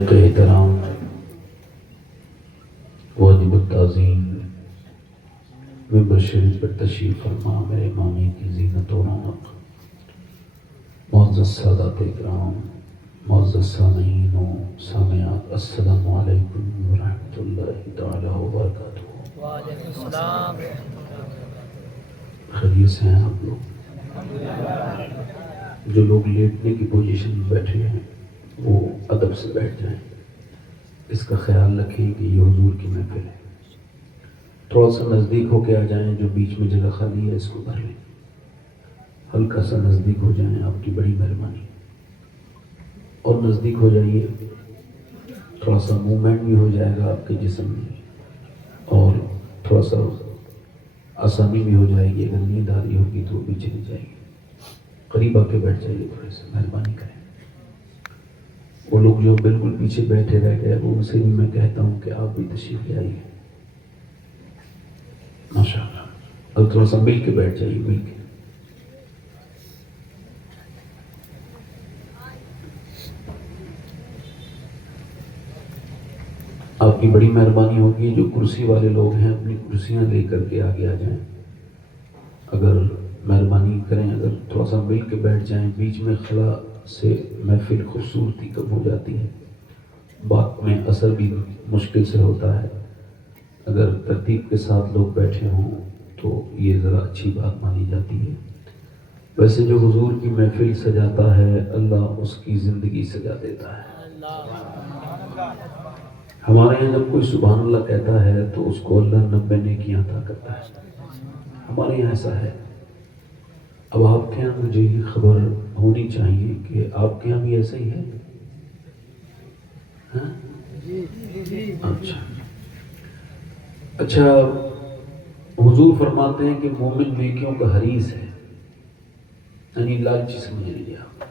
احترام واجب التعظیم ممبر شریف پر تشریف فرما میرے امامی کی زینت و رونق، معزز سادات اکرام، معزز سامعین و سامعات، السلام علیکم ورحمۃ اللہ تعالی وبرکاتہ۔ وعلیکم السلام۔ خیریت سے ہیں آپ لوگ؟ جو لوگ لیٹنے کی پوزیشن میں بیٹھے ہیں وہ ادب سے بیٹھ جائیں۔ اس کا خیال رکھیں کہ یہ حضور کی محفل ہے۔ تھوڑا سا نزدیک ہو کے آ جائیں، جو بیچ میں جگہ خالی ہے اس کو بھر لیں۔ ہلکا سا نزدیک ہو جائیں، آپ کی بڑی مہربانی۔ اور نزدیک ہو جائیے، تھوڑا سا موومنٹ بھی ہو جائے گا آپ کے جسم میں، اور تھوڑا سا آسانی بھی ہو جائے گی۔ اگر نیند آ رہی ہوگی تو وہ بھی چلی جائے گی۔ قریب آ کے بیٹھ جائیے، تھوڑے سے مہربانی کریں۔ وہ لوگ جو بالکل پیچھے بیٹھے رہ گئے وہ ان سے بھی میں کہتا ہوں کہ آپ بھی تشریف لے آئیے، ماشاء اللہ۔ اب تھوڑا سا مل کے بیٹھ جائیے، مل کے۔ آپ کی بڑی مہربانی ہوگی، جو کرسی والے لوگ ہیں اپنی کرسیاں لے کر کے آگے آ جائیں۔ اگر مہربانی کریں، اگر تھوڑا سا مل کے بیٹھ جائیں، بیچ میں خلا سے محفل خوبصورتی کم ہو جاتی ہے، بات میں اثر بھی مشکل سے ہوتا ہے۔ اگر ترتیب کے ساتھ لوگ بیٹھے ہوں تو یہ ذرا اچھی بات مانی جاتی ہے۔ ویسے جو حضور کی محفل سجاتا ہے اللہ اس کی زندگی سجا دیتا ہے۔ ہمارے یہاں جب کوئی سبحان اللہ کہتا ہے تو اس کو اللہ 90 نیکیاں عطا کرتا ہے، ہمارے یہاں ایسا ہے۔ اب آپ کے یہاں مجھے یہ خبر ہونی چاہیے کہ آپ کے یہاں بھی ایسا ہی ہے؟ ہاں؟ اچھا، حضور فرماتے ہیں کہ مومن نیکیوں کا حریص ہے، یعنی لالچی سمجھ لیجیے آپ،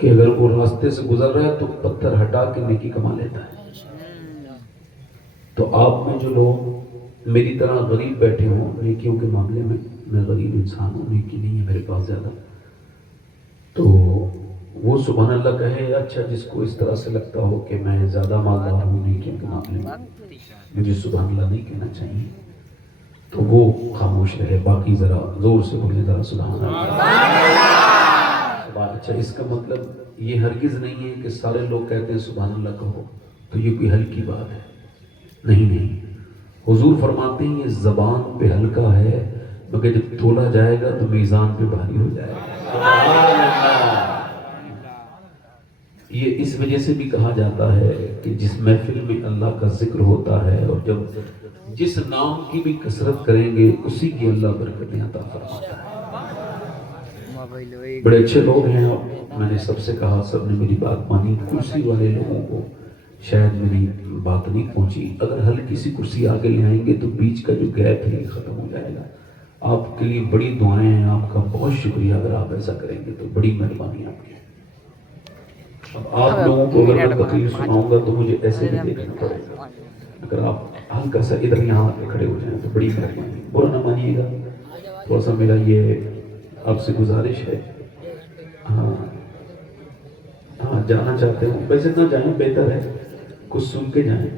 کہ اگر وہ راستے سے گزر رہا ہے تو پتھر ہٹا کے نیکی کما لیتا ہے۔ تو آپ میں جو لوگ میری طرح غریب بیٹھے ہوں نیکیوں کے معاملے میں غریب انسان ہوں، نیکی نہیں ہے میرے پاس زیادہ، تو وہ سبحان اللہ کہے۔ اچھا، جس کو اس طرح سے لگتا ہو کہ میں زیادہ مالدار ہوں نیکیوں کے معاملے میں، مجھے سبحان اللہ نہیں کہنا چاہیے، تو وہ خاموش رہے۔ باقی ذرا زور سے بولیں، ذرا سبحان اللہ۔ اچھا، اس کا مطلب یہ ہرگز نہیں ہے کہ سارے لوگ کہتے ہیں سبحان اللہ کہو تو یہ کوئی ہلکی بات ہے، نہیں۔ حضور فرماتے ہیں یہ زبان پہ ہلکا ہے مگر جب تولا جائے گا تو میزان پہ بھاری ہو جائے گا۔ یہ اس وجہ سے بھی کہا جاتا ہے کہ جس محفل میں اللہ کا ذکر ہوتا ہے اور جب جس نام کی بھی کثرت کریں گے اسی کی اللہ برکتیں عطا فرماتا ہے۔ بڑے اچھے لوگ ہیں آپ، میں نے سب سے کہا، سب نے میری بات مانی۔ کرسی والے لوگوں کو شاید میری بات نہیں پہنچی، اگر ہلکی سی کرسی آگے لے آئیں گے تو بیچ کا جو گیپ ہے یہ ختم ہو جائے گا۔ آپ کے لیے بڑی دعائیں ہیں، آپ کا بہت شکریہ اگر آپ ایسا کریں گے تو، بڑی مہربانی آپ کی۔ اب آپ لوگوں کو اگر میں تقریر سناؤں گا تو مجھے ایسے بھی دیکھنا پڑے گا، اگر آپ ہلکا سا ادھر یہاں آ کے کھڑے ہو جائیں تو بڑی مہربانی، برا نہ مانیے گا۔ تھوڑا سا میرا یہ آپ سے گزارش ہے۔ ہاں، جانا چاہتے ہوں، ویسے نہ جائیں، بہتر ہے، کچھ سن کے جائیں۔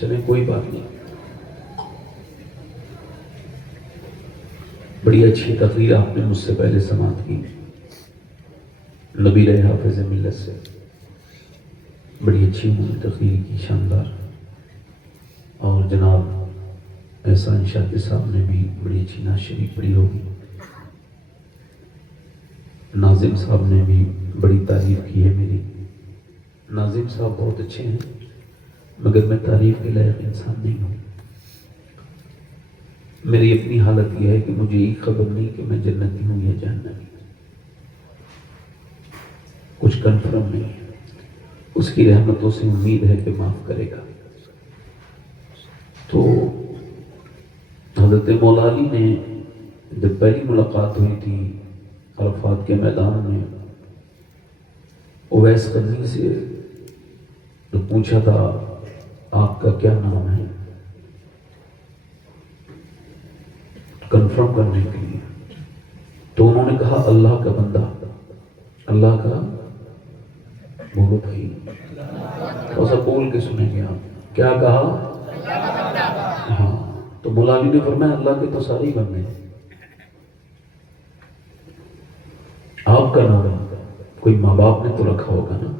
چلیں کوئی بات نہیں، بڑی اچھی تقریر آپ نے مجھ سے پہلے سماعت کی، نبی رہے حافظ ملت سے، بڑی اچھی انہوں نے تقریر کی، شاندار۔ اور جناب احسان شاکر صاحب نے بھی بڑی اچھی نعت شریف پڑھی ہوگی، ناظم صاحب نے بھی بڑی تعریف کی ہے میری۔ ناظم صاحب بہت اچھے ہیں مگر میں تعریف کے لائق انسان نہیں ہوں۔ میری اپنی حالت یہ ہے کہ مجھے یہ خبر نہیں کہ میں جنتی ہوں یا جہنمی، کچھ کنفرم نہیں ہے۔ اس کی رحمتوں سے امید ہے کہ معاف کرے گا۔ تو حضرت مولا علی نے جب پہلی ملاقات ہوئی تھی عرفات کے میدان میں، اویس قرنی سے تو پوچھا تھا آپ کا کیا نام ہے، کنفرم کرنے کے لیے، تو انہوں نے کہا اللہ کا بندہ، اللہ کا بولو بھائی، تھوڑا سا بول کے سنیں گے آپ کیا کہا؟ ہاں، تو مولا علی نے فرمایا اللہ کے تو سارے ہی بندے ہیں، آپ کا نام کوئی ماں باپ نے تو رکھا ہوگا نا.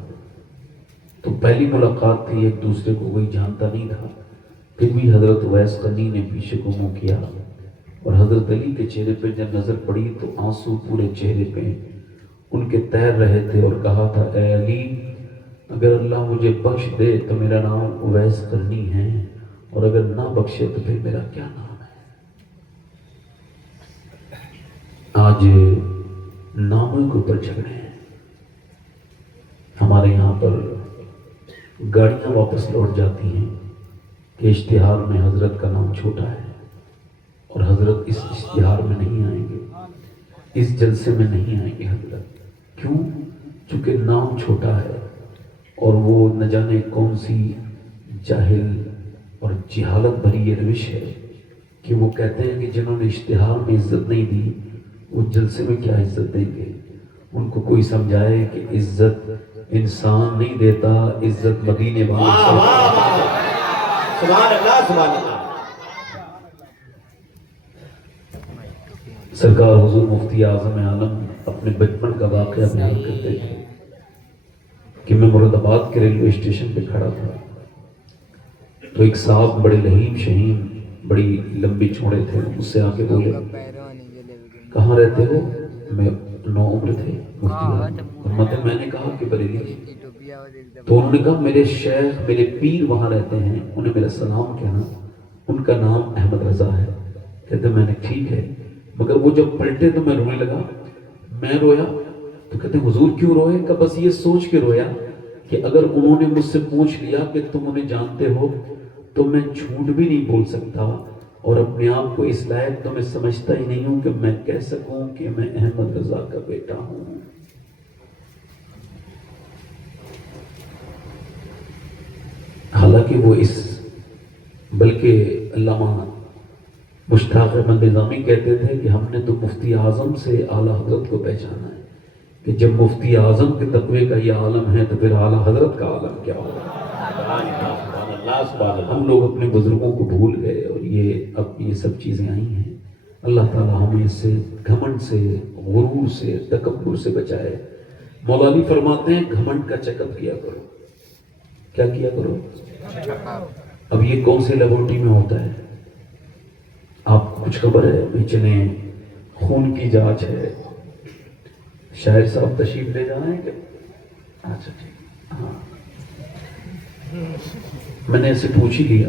تو پہلی ملاقات تھی، ایک دوسرے کو کوئی جانتا نہیں تھا، پھر بھی حضرت اویس قرنی نے پیچھے کو منہ کیا اور حضرت علی کے چہرے پہ جب نظر پڑی تو آنسو پورے چہرے پہ ان کے تیر رہے تھے، اور کہا تھا اے علی اگر اللہ مجھے بخش دے تو میرا نام اویس قرنی ہے، اور اگر نہ بخشے تو پھر میرا کیا نام ہے. آج ناموں کے اوپر جھگڑے ہیں. ہمارے یہاں پر گاڑیاں واپس لوٹ جاتی ہیں کہ اشتہار میں حضرت کا نام چھوٹا ہے، اور حضرت اس اشتہار میں نہیں آئیں گے، اس جلسے میں نہیں آئیں گے حضرت. کیوں؟ چونکہ نام چھوٹا ہے، اور وہ نہ جانے کون سی جاہل اور جہالت بھری یہ روش ہے کہ وہ کہتے ہیں کہ جنہوں نے اشتہار میں عزت نہیں دی وہ جلسے میں کیا عزت دیں گے. ان کو کوئی سمجھائے کہ عزت انسان نہیں دیتا، عزت مدینے والے سے. سبحان اللہ سبحان اللہ. سرکار حضور مفتی اعظم عالم اپنے بچپن کا واقعہ بیان کرتے تھے کہ میں مراد آباد کے ریلوے اسٹیشن پہ کھڑا تھا تو ایک صاحب بڑے لہیم شہیم بڑی لمبی چوڑے تھے، مجھ سے آ کے بولے کہاں رہتے ہو؟ میں 9 عمر تھے مفتی. میں نے کہا کہ بریلی. تو انہوں نے کہا میرے شیخ میرے پیر وہاں رہتے ہیں، انہیں میرا سلام کہنا، ان کا نام احمد رضا ہے. کہتے میں نے ٹھیک ہے، مگر وہ جب پلٹے تو میں رونے لگا. میں رویا تو کہتے حضور کیوں روئے؟ کہ بس یہ سوچ کے رویا کہ اگر انہوں نے مجھ سے پوچھ لیا کہ تم انہیں جانتے ہو تو میں جھوٹ بھی نہیں بول سکتا، اور اپنے آپ کو اس لائق تو میں سمجھتا ہی نہیں ہوں کہ میں کہہ سکوں کہ میں احمد رضا کا بیٹا ہوں. حالانکہ وہ بلکہ علامہ مشتاق احمد نظامی کہتے تھے کہ ہم نے تو مفتی اعظم سے اعلیٰ حضرت کو پہچانا ہے، کہ جب مفتی اعظم کے تقوی کا یہ عالم ہے تو پھر اعلیٰ حضرت کا عالم کیا ہوگا. ہم لوگ اپنے بزرگوں کو بھول گئے، اور اب یہ سب چیزیں آئی ہیں. اللہ تعالیٰ ہمیں اس سے گھمنڈ سے، غرور سے، تکبر سے بچائے. مولا علی فرماتے ہیں گھمنڈ کا چیک اپ کیا کرو. کیا کیا کرو؟ اب یہ کون سے لیبورٹری میں ہوتا ہے؟ آپ کچھ خبر ہے؟ بھی چلیں خون کی جانچ ہے. شاعر صاحب تشریف لے جانا ہے کہ اچھا ٹھیک. ہاں میں نے اسے پوچھ ہی لیا.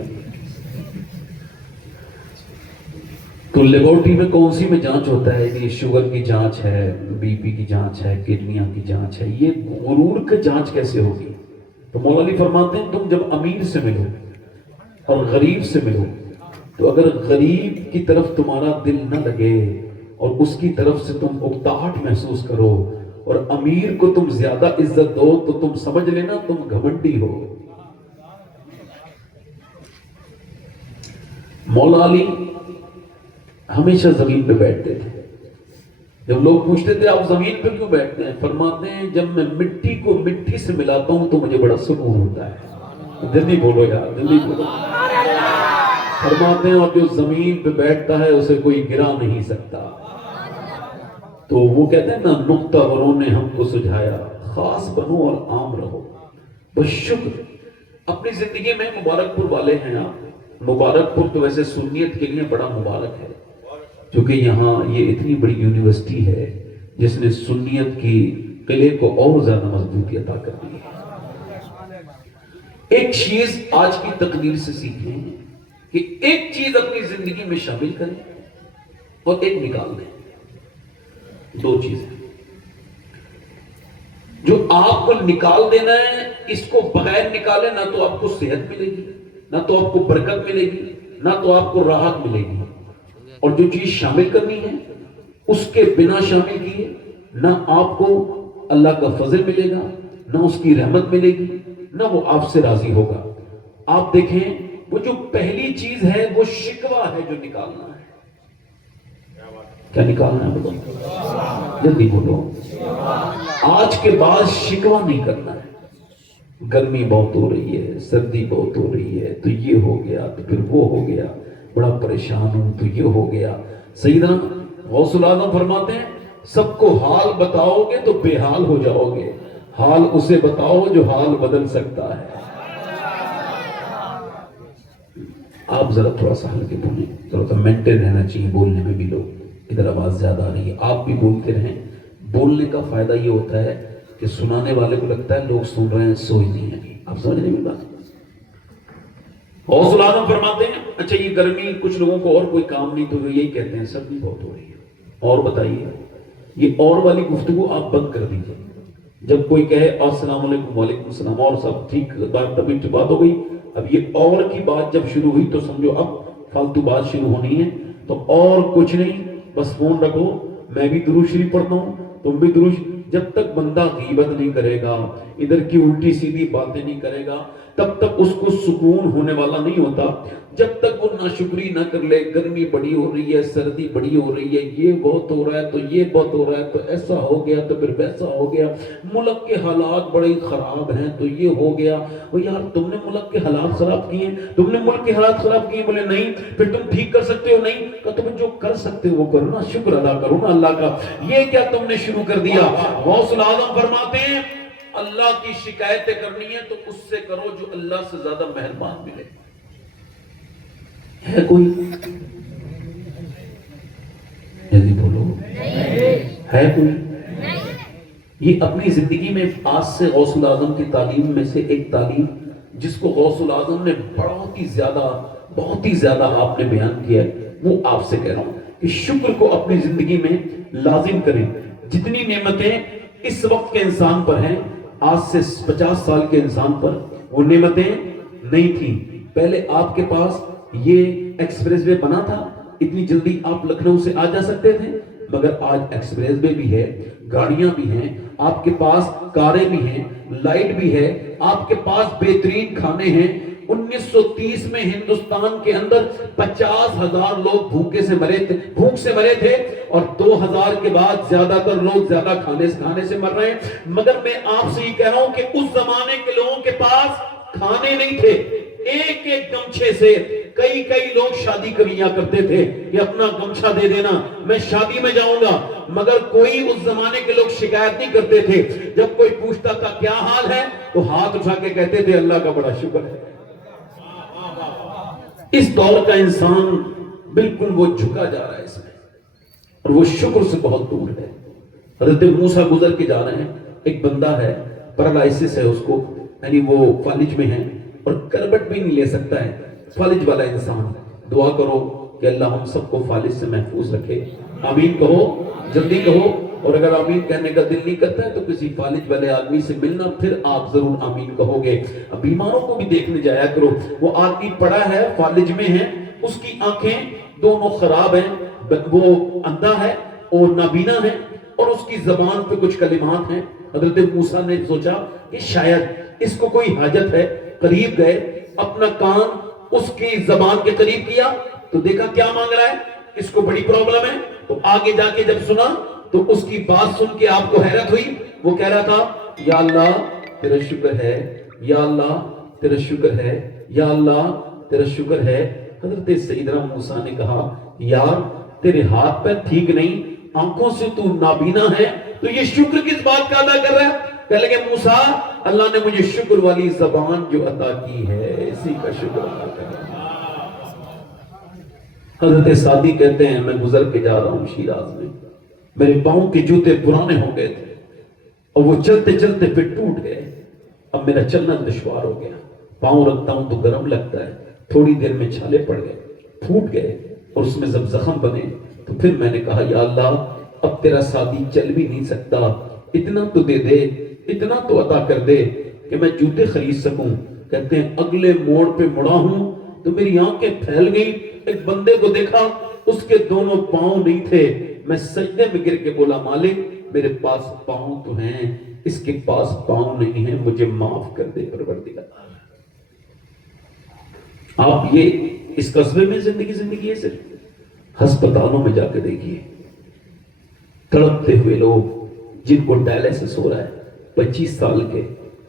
تو لیبورٹری میں کون سی میں جانچ ہوتا ہے؟ کہ شوگر کی جانچ ہے، بی پی کی جانچ ہے، کڈنیاں کی جانچ ہے. یہ غرور کی جانچ کیسے ہوگی؟ تو مولا علی فرماتے ہیں تم جب امیر سے ملو اور غریب سے ملو تو اگر غریب کی طرف تمہارا دل نہ لگے اور اس کی طرف سے تم اکتاہٹ محسوس کرو اور امیر کو تم زیادہ عزت دو تو تم سمجھ لینا تم گھمنڈی ہو. مولا علی ہمیشہ زمین پہ بیٹھتے تھے. جب لوگ پوچھتے تھے آپ زمین پہ کیوں بیٹھتے ہیں؟ فرماتے ہیں جب میں مٹی کو مٹی سے ملاتا ہوں تو مجھے بڑا سکون ہوتا ہے. جلدی بولو یار، جلدی بولو. فرماتے ہیں اور جو زمین پہ بیٹھتا ہے اسے کوئی گرا نہیں سکتا. تو وہ کہتے ہیں نا نقطہ وروں نے ہم کو سجھایا، خاص بنو اور عام رہو. بس شکر. اپنی زندگی میں مبارک پور والے ہیں آپ. مبارک پور تو ویسے سنیت کے لیے بڑا مبارک ہے، کیونکہ یہاں یہ اتنی بڑی یونیورسٹی ہے جس نے سنیت کی قلعے کو اور زیادہ مضبوطی عطا کر دی ہے. ایک چیز آج کی تقریر سے سیکھیں کہ ایک چیز اپنی زندگی میں شامل کریں اور ایک نکال دیں. 2 چیزیں جو آپ کو نکال دینا ہے، اس کو بغیر نکالے نہ تو آپ کو صحت ملے گی، نہ تو آپ کو برکت ملے گی، نہ تو آپ کو راحت ملے گی. اور جو چیز شامل کرنی ہے اس کے بنا شامل کیے نہ آپ کو اللہ کا فضل ملے گا، نہ اس کی رحمت ملے گی، نہ وہ آپ سے راضی ہوگا. آپ دیکھیں وہ جو پہلی چیز ہے وہ شکوہ ہے جو نکالنا ہے. کیا نکالنا ہے بولو؟ جلدی بولو. آج کے بعد شکوہ نہیں کرنا ہے. گرمی بہت ہو رہی ہے، سردی بہت ہو رہی ہے، تو یہ ہو گیا تو پھر وہ ہو گیا، بڑا پریشان ہوں تو یہ ہو گیا۔ سیدنا غوث العظم فرماتے ہیں سب کو حال بتاؤ گے تو بے حال ہو جاؤ گے، حال اسے بتاؤ جو حال بدل سکتا ہے۔ آپ ذرا تھوڑا سا ہلکے بولیں، تھوڑا سا مینٹین رہنا چاہیے بولنے میں بھی۔ لوگ ادھر آواز زیادہ آ رہی ہے، آپ بھی بولتے رہیں۔ بولنے کا فائدہ یہ ہوتا ہے کہ سنانے والے کو لگتا ہے لوگ سن رہے ہیں، سوئی نہیں ہے۔ آپ سمجھ نہیں بات؟ غوث العظم فرماتے ہیں اچھا یہ گرمی، کچھ لوگوں کو اور کوئی کام نہیں تو وہ یہی کہتے ہیں سردی بہت ہو رہی ہے، اور بتائیے۔ یہ اور والی گفتگو آپ بند کر دیجیے۔ جب کوئی کہے السلام علیکم وعلیکم السلام اور سب ٹھیک، بات ہو گئی، اب یہ اور کی بات جب شروع ہوئی تو سمجھو اب فالتو بات شروع ہونی ہے، تو اور کچھ نہیں، بس فون رکھو، میں بھی درود شریف پڑھتا ہوں، تم بھی درود شریف۔ جب تک بندہ غیبت نہیں کرے گا، ادھر کی الٹی سیدھی باتیں نہیں کرے گا، تب تک اس کو سکون ہونے والا نہیں ہوتا۔ جب تک وہ ناشکری نہ کر لے، گرمی بڑی ہو رہی ہے، سردی بڑی ہو رہی ہے، یہ بہت ہو رہا ہے تو یہ بہت ہو رہا ہے، تو ایسا ہو گیا تو پھر ویسا ہو گیا، ملک کے حالات بڑے خراب ہیں تو یہ ہو گیا۔ وہ یار تم نے ملک کے حالات خراب کیے، تم نے ملک کے حالات خراب کیے، بولے نہیں، پھر تم ٹھیک کر سکتے ہو؟ نہیں، کہ تم جو کر سکتے ہو وہ کرو نا، شکر ادا کرو نا اللہ کا، یہ کیا تم نے شروع کر دیا؟ غوث العظم فرماتے ہیں اللہ کی شکایتیں کرنی ہے تو اس سے کرو جو اللہ سے زیادہ مہربان ملے۔ ہے کوئی؟ جلدی بولو، ہے کوئی؟ یہ اپنی زندگی میں آج سے غوث العظم کی تعلیم میں سے ایک تعلیم جس کو غوث العظم نے بہت ہی زیادہ آپ نے بیان کیا ہے، وہ آپ سے کہہ رہا ہوں کہ شکر کو اپنی زندگی میں لازم کریں۔ جتنی نعمتیں اس وقت کے انسان پر ہیں، آج سے 50 سال کے انسان پر وہ نعمتیں نہیں تھیں۔ پہلے آپ کے پاس یہ ایکسپریس وے بنا تھا، اتنی جلدی آپ لکھنؤ سے آ جا سکتے تھے، مگر آج ایکسپریس وے بھی ہے، گاڑیاں بھی ہیں، آپ کے پاس کاریں بھی ہیں، لائٹ بھی ہے، آپ کے پاس بہترین کھانے ہیں۔ 1930 میں ہندوستان کے اندر 50,000 لوگ بھوک سے مرے تھے، اور 2000 کے بعد زیادہ تر لوگ زیادہ کھانے سے مر رہے ہیں۔ مگر میں آپ سے یہ کہہ رہا ہوں کہ اس زمانے کے لوگوں کے پاس کھانے نہیں تھے، ایک ایک گمچھے سے کئی لوگ شادی کریا کرتے تھے کہ اپنا گمچھا دے دینا، میں شادی میں جاؤں گا۔ مگر کوئی اس زمانے کے لوگ شکایت نہیں کرتے تھے، جب کوئی پوچھتا تھا کیا حال ہے تو ہاتھ اٹھا کے کہتے تھے اللہ کا بڑا شکر ہے۔ اس دور کا انسان بالکل وہ جھکا جا رہا ہے اس میں، اور وہ شکر سے بہت دور ہے۔ حضرت موسیٰ گزر کے جا رہے ہیں، ایک بندہ ہے، پیرالائسس ہے اس کو، یعنی وہ فالج میں ہے اور کربٹ بھی نہیں لے سکتا ہے، فالج والا انسان۔ دعا کرو کہ اللہ ہم سب کو فالج سے محفوظ رکھے، آمین کہو، جلدی کہو، اور اگر آمین کہنے کا دل نہیں کرتا ہے تو کسی فالج والے آدمی سے ملنا، پھر آپ ضرور آمین کہو گے۔ اب بیماروں کو بھی دیکھنے جایا کرو، وہ آدمی پڑا ہے فالج میں ہے، اس کی آنکھیں دونوں خراب ہیں، وہ اندھا ہے اور نابینا ہے، اور اس کی زبان پہ کچھ کلمات ہیں۔ حضرت موسیٰ نے سوچا کہ شاید اس کو کوئی حاجت ہے، قریب گئے، اپنا کان اس کی زبان کے قریب کیا تو دیکھا کیا مانگ رہا ہے، اس کو بڑی پرابلم ہے۔ تو آگے جا کے جب سنا تو اس کی بات سن کے آپ کو حیرت ہوئی، وہ کہہ رہا تھا یا اللہ تیرا شکر ہے، یا اللہ تیرا شکر ہے، یا اللہ تیرا شکر ہے۔ حضرت سیدنا موسیٰ نے کہا یار تیرے ہاتھ پیر ٹھیک نہیں، آنکھوں سے تو نابینا ہے، تو یہ شکر کس بات کا ادا کر رہا ہے؟ کہہ لگے موسیٰ اللہ نے مجھے شکر والی زبان جو عطا کی ہے اسی کا شکر ادا کر رہا ہے۔ حضرت سعدی کہتے ہیں میں گزر کے جا رہا ہوں شیراز میں، میرے پاؤں کے جوتے پرانے ہو گئے تھے اور وہ چلتے چلتے پھر ٹوٹ گئے، اب میرا چلنا دشوار ہو گیا، پاؤں رکھتا ہوں تو گرم لگتا ہے، تھوڑی دیر میں چھالے پڑ گئے، پھوٹ گئے اور اس میں جب زخم بنے تو پھر میں نے کہا یا اللہ اب تیرا سعدی چل بھی نہیں سکتا، اتنا تو دے دے، اتنا تو عطا کر دے کہ میں جوتے خرید سکوں۔ کہتے ہیں اگلے موڑ پہ مڑا ہوں تو میری آنکھیں پھیل گئی، ایک بندے کو دیکھا اس کے دونوں پاؤں نہیں تھے، میں سجدے میں گر کے بولا مالک میرے پاس پاؤں تو ہیں، اس کے پاس پاؤں نہیں ہیں، مجھے معاف کر دے پروردگار۔ آپ یہ اس قصبے میں زندگی ہے، صرف ہسپتالوں میں جا کے دیکھیے تڑپتے ہوئے لوگ جن کو ڈائلسس ہو رہا ہے، 25 سال کے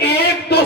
1-2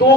2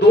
2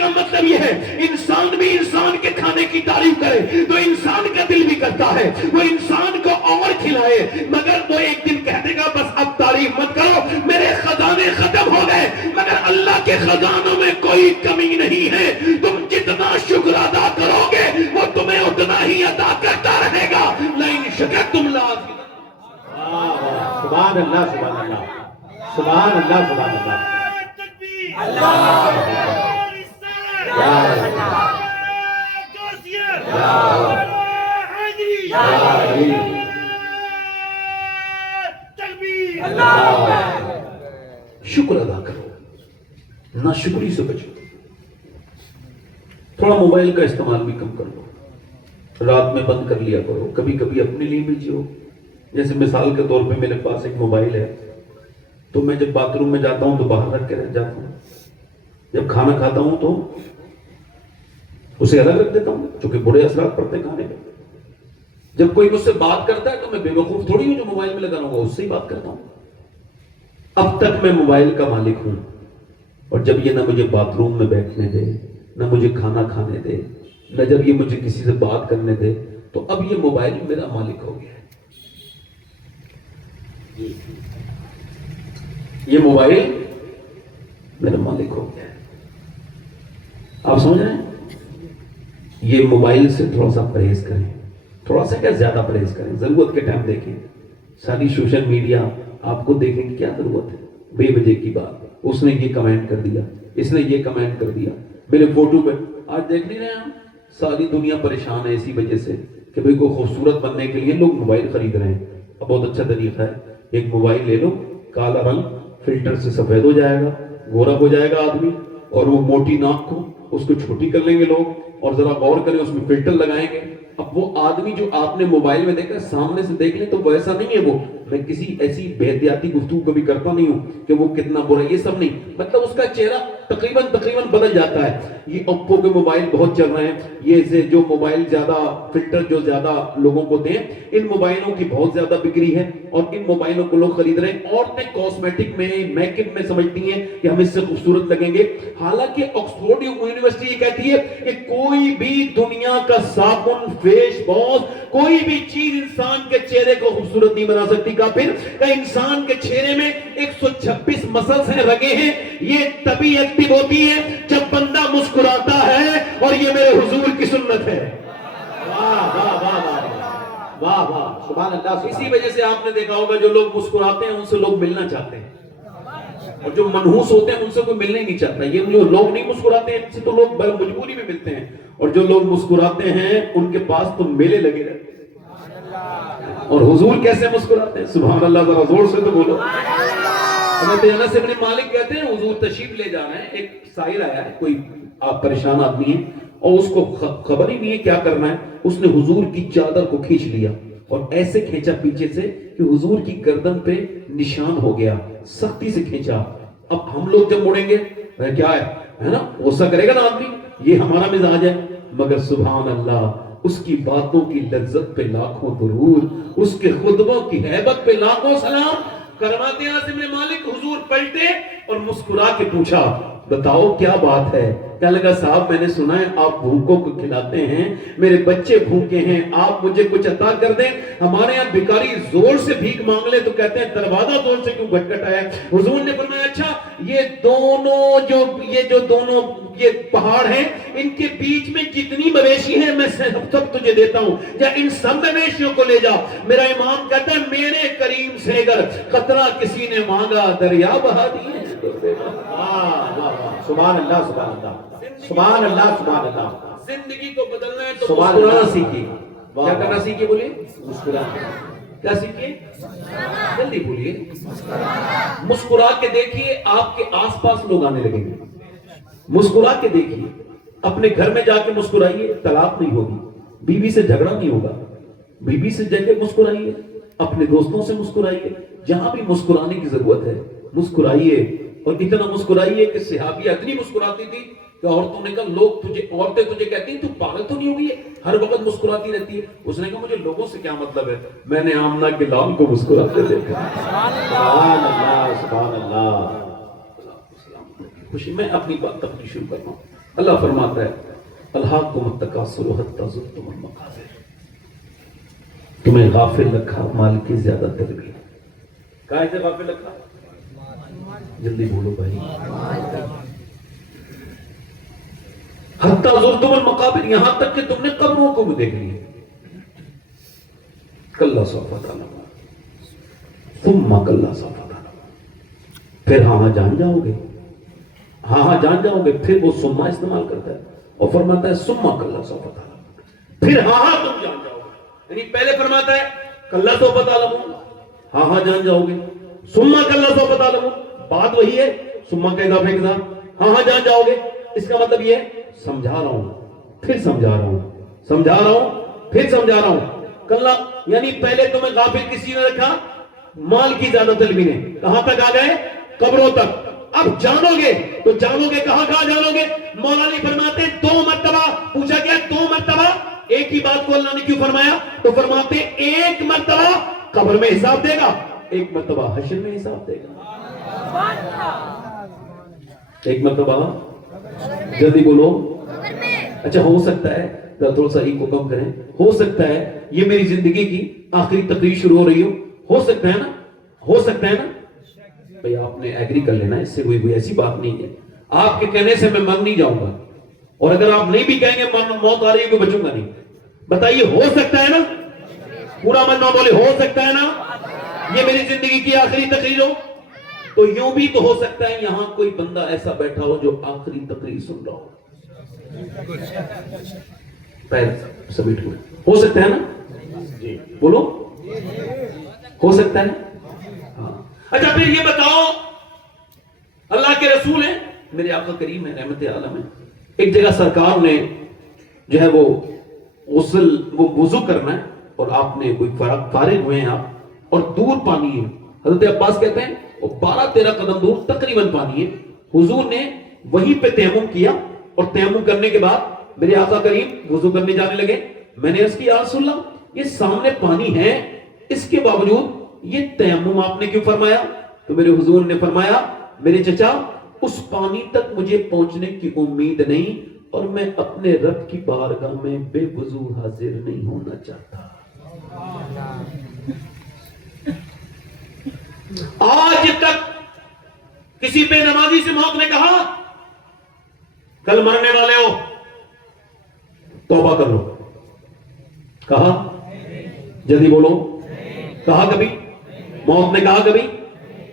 کا مطلب یہ ہے انسان بھی انسان کے کھانے کی تعریف کرے تو انسان کا دل بھی کرتا ہے وہ انسان کو اور کھلائے، مگر وہ ایک دن کہہ دے گا بس اب تعریف مت کرو، میرے خزانے ختم ہو گئے، مگر اللہ کے خزانوں میں کوئی کمی نہیں ہے، تم جتنا شکر ادا کرو گے وہ تمہیں اتنا ہی ادا کرتا رہے گا، لئن شکرتم لازم۔ سبحان اللہ سبحان اللہ سبحان اللہ سبحان اللہ شکر ادا کرو، نہ شکری سے بچو، تھوڑا موبائل کا استعمال بھی کم کر لو، رات میں بند کر لیا کرو، کبھی کبھی اپنے لیے بھی جیو۔ جیسے مثال کے طور پہ میرے پاس ایک موبائل ہے تو میں جب باتھ روم میں جاتا ہوں تو باہر رکھ کے رہ جاتا ہوں، جب کھانا کھاتا ہوں تو اسے الگ رکھ دیتا ہوں چونکہ برے اثرات پڑتے ہیں کھانے پہ، جب کوئی مجھ سے بات کرتا ہے تو میں بے وقوف تھوڑی ہوں جو موبائل میں لگا رہوں گا، اس سے ہی بات کرتا ہوں۔ اب تک میں موبائل کا مالک ہوں، اور جب یہ نہ مجھے باتھ روم میں بیٹھنے دے، نہ مجھے کھانا کھانے دے، نہ جب یہ مجھے کسی سے بات کرنے دے، تو اب یہ موبائل میرا مالک ہو گیا ہے۔ یہ موبائل میرا مالک ہو گیا ہے، آپ سمجھ رہے ہیں؟ یہ موبائل سے تھوڑا سا پرہیز کریں، تھوڑا سا کیا زیادہ پرہیز کریں، ضرورت کے ٹائم دیکھیں، ساری سوشل میڈیا آپ کو دیکھیں کہ کیا ضرورت ہے، بے وجہ کی بات، اس نے یہ کمنٹ کر دیا، اس نے یہ کمنٹ کر دیا، میرے فوٹو پہ آج دیکھ نہیں رہے ہم، ساری دنیا پریشان ہے اسی وجہ سے کہ بھئی کوئی خوبصورت بننے کے لیے لوگ موبائل خرید رہے ہیں۔ اب بہت اچھا طریقہ ہے، ایک موبائل لے لو، کالا رنگ، فلٹر سے سفید ہو جائے گا، گورا ہو جائے گا آدمی، اور وہ موٹی ناک کو اس کو چھوٹی کر لیں گے لوگ، اور ذرا غور کریں اس میں فلٹر لگائیں گے۔ اب وہ آدمی جو آپ نے موبائل میں دیکھا سامنے سے دیکھ لیں تو ویسا نہیں ہے وہ، میں کسی ایسی بے احتیاطی گفتگو کبھی کرتا نہیں ہوں کہ وہ کتنا برا، یہ سب نہیں، مطلب اس کا چہرہ تقریباً بدل جاتا ہے۔ یہ اوپو کے موبائل بہت چل رہے ہیں، یہ جو موبائل زیادہ فلٹر جو زیادہ لوگوں کو دیں، ان موبائلوں کی بہت زیادہ بکری ہے اور ان موبائلوں کو لوگ خرید رہے ہیں۔ عورتیں کاسمیٹک میں میک اپ میں سمجھتی ہیں کہ ہم اس سے خوبصورت لگیں گے، حالانکہ آکسفورڈ یونیورسٹی یہ کہتی ہے کہ کوئی بھی دنیا کا صابن، فیس واش، کوئی بھی چیز انسان کے چہرے کو خوبصورت نہیں بنا سکتی۔ کافر کہ انسان کے چہرے میں 126 مسلز ہیں، رگیں ہیں، یہ تبھی ایکٹیو ہوتی ہے جب بندہ مسکراتا ہے، اور یہ میرے حضور کی سنت ہے۔ واہ واہ واہ واہ واہ واہ سبحان اللہ۔ اسی وجہ سے آپ نے دیکھا ہوگا جو لوگ مسکراتے ہیں ان سے لوگ ملنا چاہتے ہیں، اور جو منحوس ہوتے ہیں ان سے کوئی ملنا ہی نہیں چاہتا۔ یہ جو لوگ نہیں مسکراتے ہیں ان سے تو لوگ مجبوری میں ملتے ہیں، اور جو لوگ مسکراتے ہیں ان کے پاس تو میلے لگے رہتے ہیں۔ اور حضور کیسے مسکراتے ہیں؟ سبحان اللہ، ذرا زور سے تو بولو۔ حضرت انس بن مالک کہتے ہیں حضور تشریف لے جا رہے ہیں، ایک سائل آیا ہے، کوئی پریشان آدمی ہے اور اس کو خبر ہی نہیں ہے کیا کرنا ہے، اس نے حضور کی چادر کو کھینچ لیا اور ایسے کھینچا پیچھے سے کہ حضور کی گردن پہ نشان ہو گیا، سختی سے کھینچا۔ اب ہم لوگ جب مڑیں گے کیا ہے نا، غصہ کرے گا نا آدمی، یہ ہمارا مزاج ہے، مگر سبحان اللہ اس کی باتوں کی لذت پہ لاکھوں درود، اس کے خطبوں کی ہیبت پہ لاکھوں سلام۔ کرواتے ہیں عاصم بن مالک، حضور پلٹے اور مسکرا کے پوچھا بتاؤ کیا بات ہے؟ کہنے لگا صاحب میں نے سنا ہے آپ بھوکوں کو کھلاتے ہیں، میرے بچے بھوکے ہیں، آپ مجھے کچھ عطا کر دیں۔ ہمارے یہاں بھکاری زور سے بھیک مانگ لے تو کہتے ہیں دروازہ زور سے کیوں کھٹکھٹایا ہے؟ حضور نے فرمایا اچھا یہ دونوں پہاڑ ہیں، ان کے بیچ میں جتنی مویشی ہیں میں سب تجھے دیتا ہوں، یا ان سب مویشیوں کو لے جا۔ میرا امام کہتا ہے میرے کریم سے اگر قطرہ کسی نے مانگا دریا بہا دیے۔ سبحان اللہ سبحان اللہ سبحان اللہ سبحان اللہ۔ زندگی کو بدلنا ہے تو مسکرانا سیکھیے۔ کیا کرنا سیکھیے؟ بولیے مسکرانا۔ کیا سیکھیے؟ جلدی بولیے۔ مسکرا کے دیکھیے، آپ کے آس پاس لوگ آنے لگیں گے۔ مسکرا کے دیکھیے، اپنے گھر میں جا کے مسکرائیے، طلاق نہیں ہوگی، بیوی سے جھگڑا نہیں ہوگا، بیوی سے جا کے مسکرائیے، اپنے دوستوں سے مسکرائیے، جہاں بھی مسکرانے کی ضرورت ہے مسکرائیے، اور اتنا مسکرائیے کہ صحابیہ اتنی مسکراتی تھی کہ عورتوں نے کہا عورتیں تجھے کہتی ہیں تو پاگل تو نہیں ہوگی ہے، ہر وقت مسکراتی رہتی ہے۔ اس نے کہا مجھے لوگوں سے کیا مطلب ہے، میں نے آمنہ کے لال کو مسکراتے دیکھا۔ سبحان اللہ سبحان اللہ۔ خوشی میں اپنی بات تک شروع کرتا ہوں۔ اللہ فرماتا ہے الہاکم التکاثر حتی زرتم المقابر، تمہیں غافل رکھا مال کی زیادہ تربیت. کہاں سے غافل رکھا؟ جلدی بولو بھائی. حتی زرتم المقابر، یہاں تک کہ تم نے قبروں کو بھی دیکھ لیا. کلا سوف تعلمون ثم کلا سوف تعلمون، پھر ہاں جان جاؤ گے، ہاں جان جاؤ گے. پھر وہ سما استعمال کرتا ہے اور فرماتا ہے ثم کلا سوف تعلمون، پھر ہاں تم جان جاؤ گے. یعنی پہلے فرماتا ہے کلا سوف تعلمون، ہاں جان جاؤ گے. ثم کلا سوف تعلمون، بات وہی ہے، ثم کا اضافے کے ساتھ ہاں جان جاؤ گے. اس کا مطلب یہ ہے سمجھا رہا ہوں پھر سمجھا رہا ہوں، سمجھا رہا ہوں پھر سمجھا رہا ہوں. کلا یعنی پہلے تمہیں غافل کسی نے رکھا؟ مال کی زیادہ طلبی نے. کہاں تک آ گئے؟ قبروں تک. اب جانو گے تو جانو گے کہاں جانو گے؟ مولا علی فرماتے 2 مرتبہ پوچھا گیا، 2 مرتبہ ایک ہی بات کو اللہ نے کیوں فرمایا؟ تو فرماتے 1 مرتبہ قبر میں حساب دے گا، 1 مرتبہ حشر میں حساب دے گا. 1 مرتبہ جلدی بولو. اچھا ہو سکتا ہے تھوڑا سا کو کم کریں، ہو سکتا ہے یہ میری زندگی کی آخری تقریر شروع ہو رہی ہو سکتا ہے نا، ہو سکتا ہے نا بھئی. آپ نے ایگری کر لینا، اس سے کوئی ایسی بات نہیں ہے. آپ کے کہنے سے میں مان نہیں جاؤں گا، اور اگر آپ نہیں بھی کہیں گے موت آ رہی ہے کوئی بچوں گا نہیں. بتائیے ہو سکتا ہے نا؟ پورا من نہ بولے، ہو سکتا ہے نا یہ میری زندگی کی آخری تقریر ہو. تو یوں بھی تو ہو سکتا ہے یہاں کوئی بندہ ایسا بیٹھا ہو جو آخری تقریر سن رہا ہو. پیر سمیٹ ہوئے، ہو سکتا ہے نا؟ جی بولو، ہو سکتا ہے. ہاں اچھا پھر یہ بتاؤ، اللہ کے رسول ہیں، میرے آقا کریم ہے، رحمت عالم ہے. ایک جگہ سرکار نے جو ہے وہ غسل، وہ وضو کرنا ہے، اور آپ نے کوئی فارغ ہوئے ہیں آپ، اور دور پانی ہے. حضرت عباس کہتے ہیں وہ 12-13 قدم دور تقریباً پانی ہے. حضور نے وہیں پہ تیمم کیا، اور تیمم کرنے کے بعد میرے آقا کریم وضو کرنے جانے لگے. میں نے عرض کی یا رسول اللہ یہ سامنے پانی ہے، اس کے باوجود یہ تیمم آپ نے کیوں فرمایا؟ تو میرے حضور نے فرمایا میرے چچا اس پانی تک مجھے پہنچنے کی امید نہیں، اور میں اپنے رب کی بارگاہ میں بے وضو حاضر نہیں ہونا چاہتا. آج تک کسی بے نمازی سے موت نے کہا کل مرنے والے ہو توبہ کر لو؟ کہا؟ جلدی بولو. کہا کبھی؟ موت نے کہا کبھی؟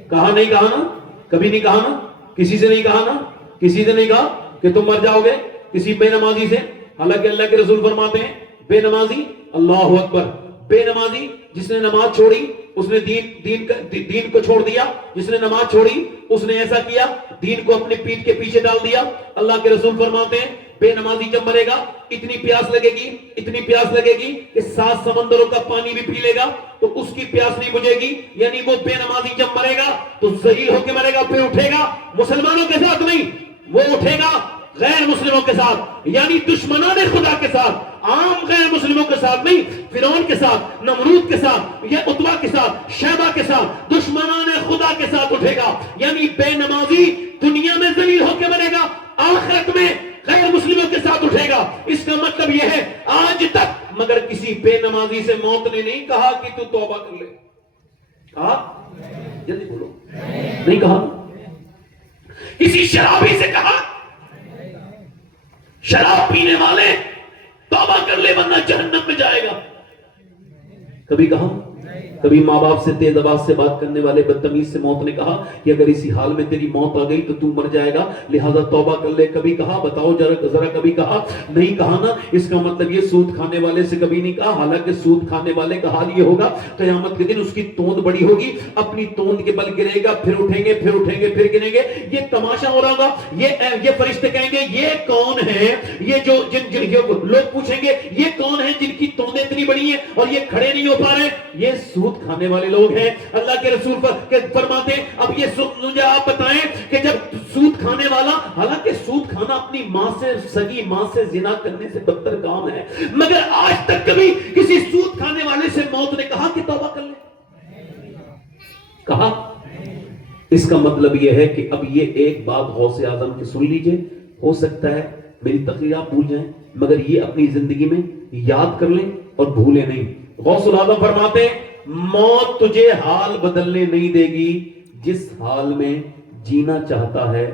کہا نہیں؟ کہا نا؟ کبھی نہیں کہا نا؟ کسی سے نہیں کہا نا؟ کسی سے نہیں کہا کہ تم مر جاؤ گے کسی بے نمازی سے. حالانکہ اللہ کے رسول فرماتے ہیں بے نمازی، اللہ اکبر، بے نمازی جس نے نماز چھوڑی اس نے دین کو چھوڑ دیا. جس نے نماز چھوڑی اس نے ایسا کیا دین کو اپنے پیٹھ کے پیچھے ڈال دیا. اللہ کے رسول فرماتے ہیں بے نمازی جب مرے گا اتنی پیاس لگے گی، اتنی پیاس لگے گی کہ 7 سمندروں کا پانی بھی پی لے گا تو اس کی پیاس نہیں بجھے گی. یعنی وہ بے نمازی جب مرے گا تو ذلیل ہو کے مرے گا، پھر اٹھے گا مسلمانوں کے ساتھ نہیں، وہ اٹھے گا غیر مسلموں کے ساتھ، یعنی دشمنان خدا کے ساتھ، عام غیر مسلموں کے ساتھ نہیں، فرعون کے ساتھ، نمرود کے ساتھ، یا عتبہ کے ساتھ، شیبہ کے ساتھ، دشمنان خدا کے ساتھ اٹھے گا. یعنی بے نمازی دنیا میں ذلیل ہو کے مرے گا، آخرت میں غیر مسلموں کے ساتھ اٹھے گا. اس کا مطلب یہ ہے آج تک مگر کسی بے نمازی سے موت نے نہیں کہا کہ تو توبہ کر لے. کہا؟ جلدی بولو. نہیں کہا. کسی شرابی سے کہا شراب پینے والے توبہ کر لے ورنہ جہنم میں جائے گا؟ کبھی کہا؟ کبھی ماں باپ سے تیز آواز سے بات کرنے والے بدتمیز سے موت نے کہا کہ اگر اسی حال میں تیری موت آ گئی تو تو مر جائے گا لہذا توبہ کر لے؟ کبھی کہا؟ بتاؤ ذرا کبھی کہا؟ نہیں کہا نا. اس کا مطلب یہ سود کھانے والے سے کبھی نہیں کہا. حالانکہ سود کھانے والے کا حال یہ ہوگا قیامت کے دن اس کی توند بڑی ہوگی، اپنی توند کے بل گرے گا، پھر اٹھیں گے، پھر اٹھیں گے، پھر گریں گے. یہ تماشا ہو رہا ہوگا. یہ فرشتے کہیں گے یہ کون ہے؟ یہ جو لوگ پوچھیں گے یہ کون ہے جن کی توندیں اتنی بڑی ہیں اور یہ کھڑے نہیں ہو پا رہے؟ یہ سود کھانے والے لوگ ہیں. اللہ کے رسول فرماتے ہیں اب یہ مجھے آپ بتائیں کہ جب سود کھانے والا، حالانکہ سود کھانا اپنی ماں سے، سگی ماں سے زنا کرنے سے بدتر کام ہے، مگر آج تک کبھی کسی سود کھانے والے سے موت نے کہا کہ توبہ کر لے؟ کہا؟ اس کا مطلب یہ ہے کہ اب یہ ایک بات غوث اعظم کی سن لیجئے، ہو سکتا ہے میری تقریر آپ بھول جائیں مگر یہ اپنی زندگی میں یاد کر لیں اور بھولیں نہیں. غوث العظم فرماتے ہیں موت تجھے حال بدلنے نہیں دے گی, جس حال میں جینا چاہتا ہے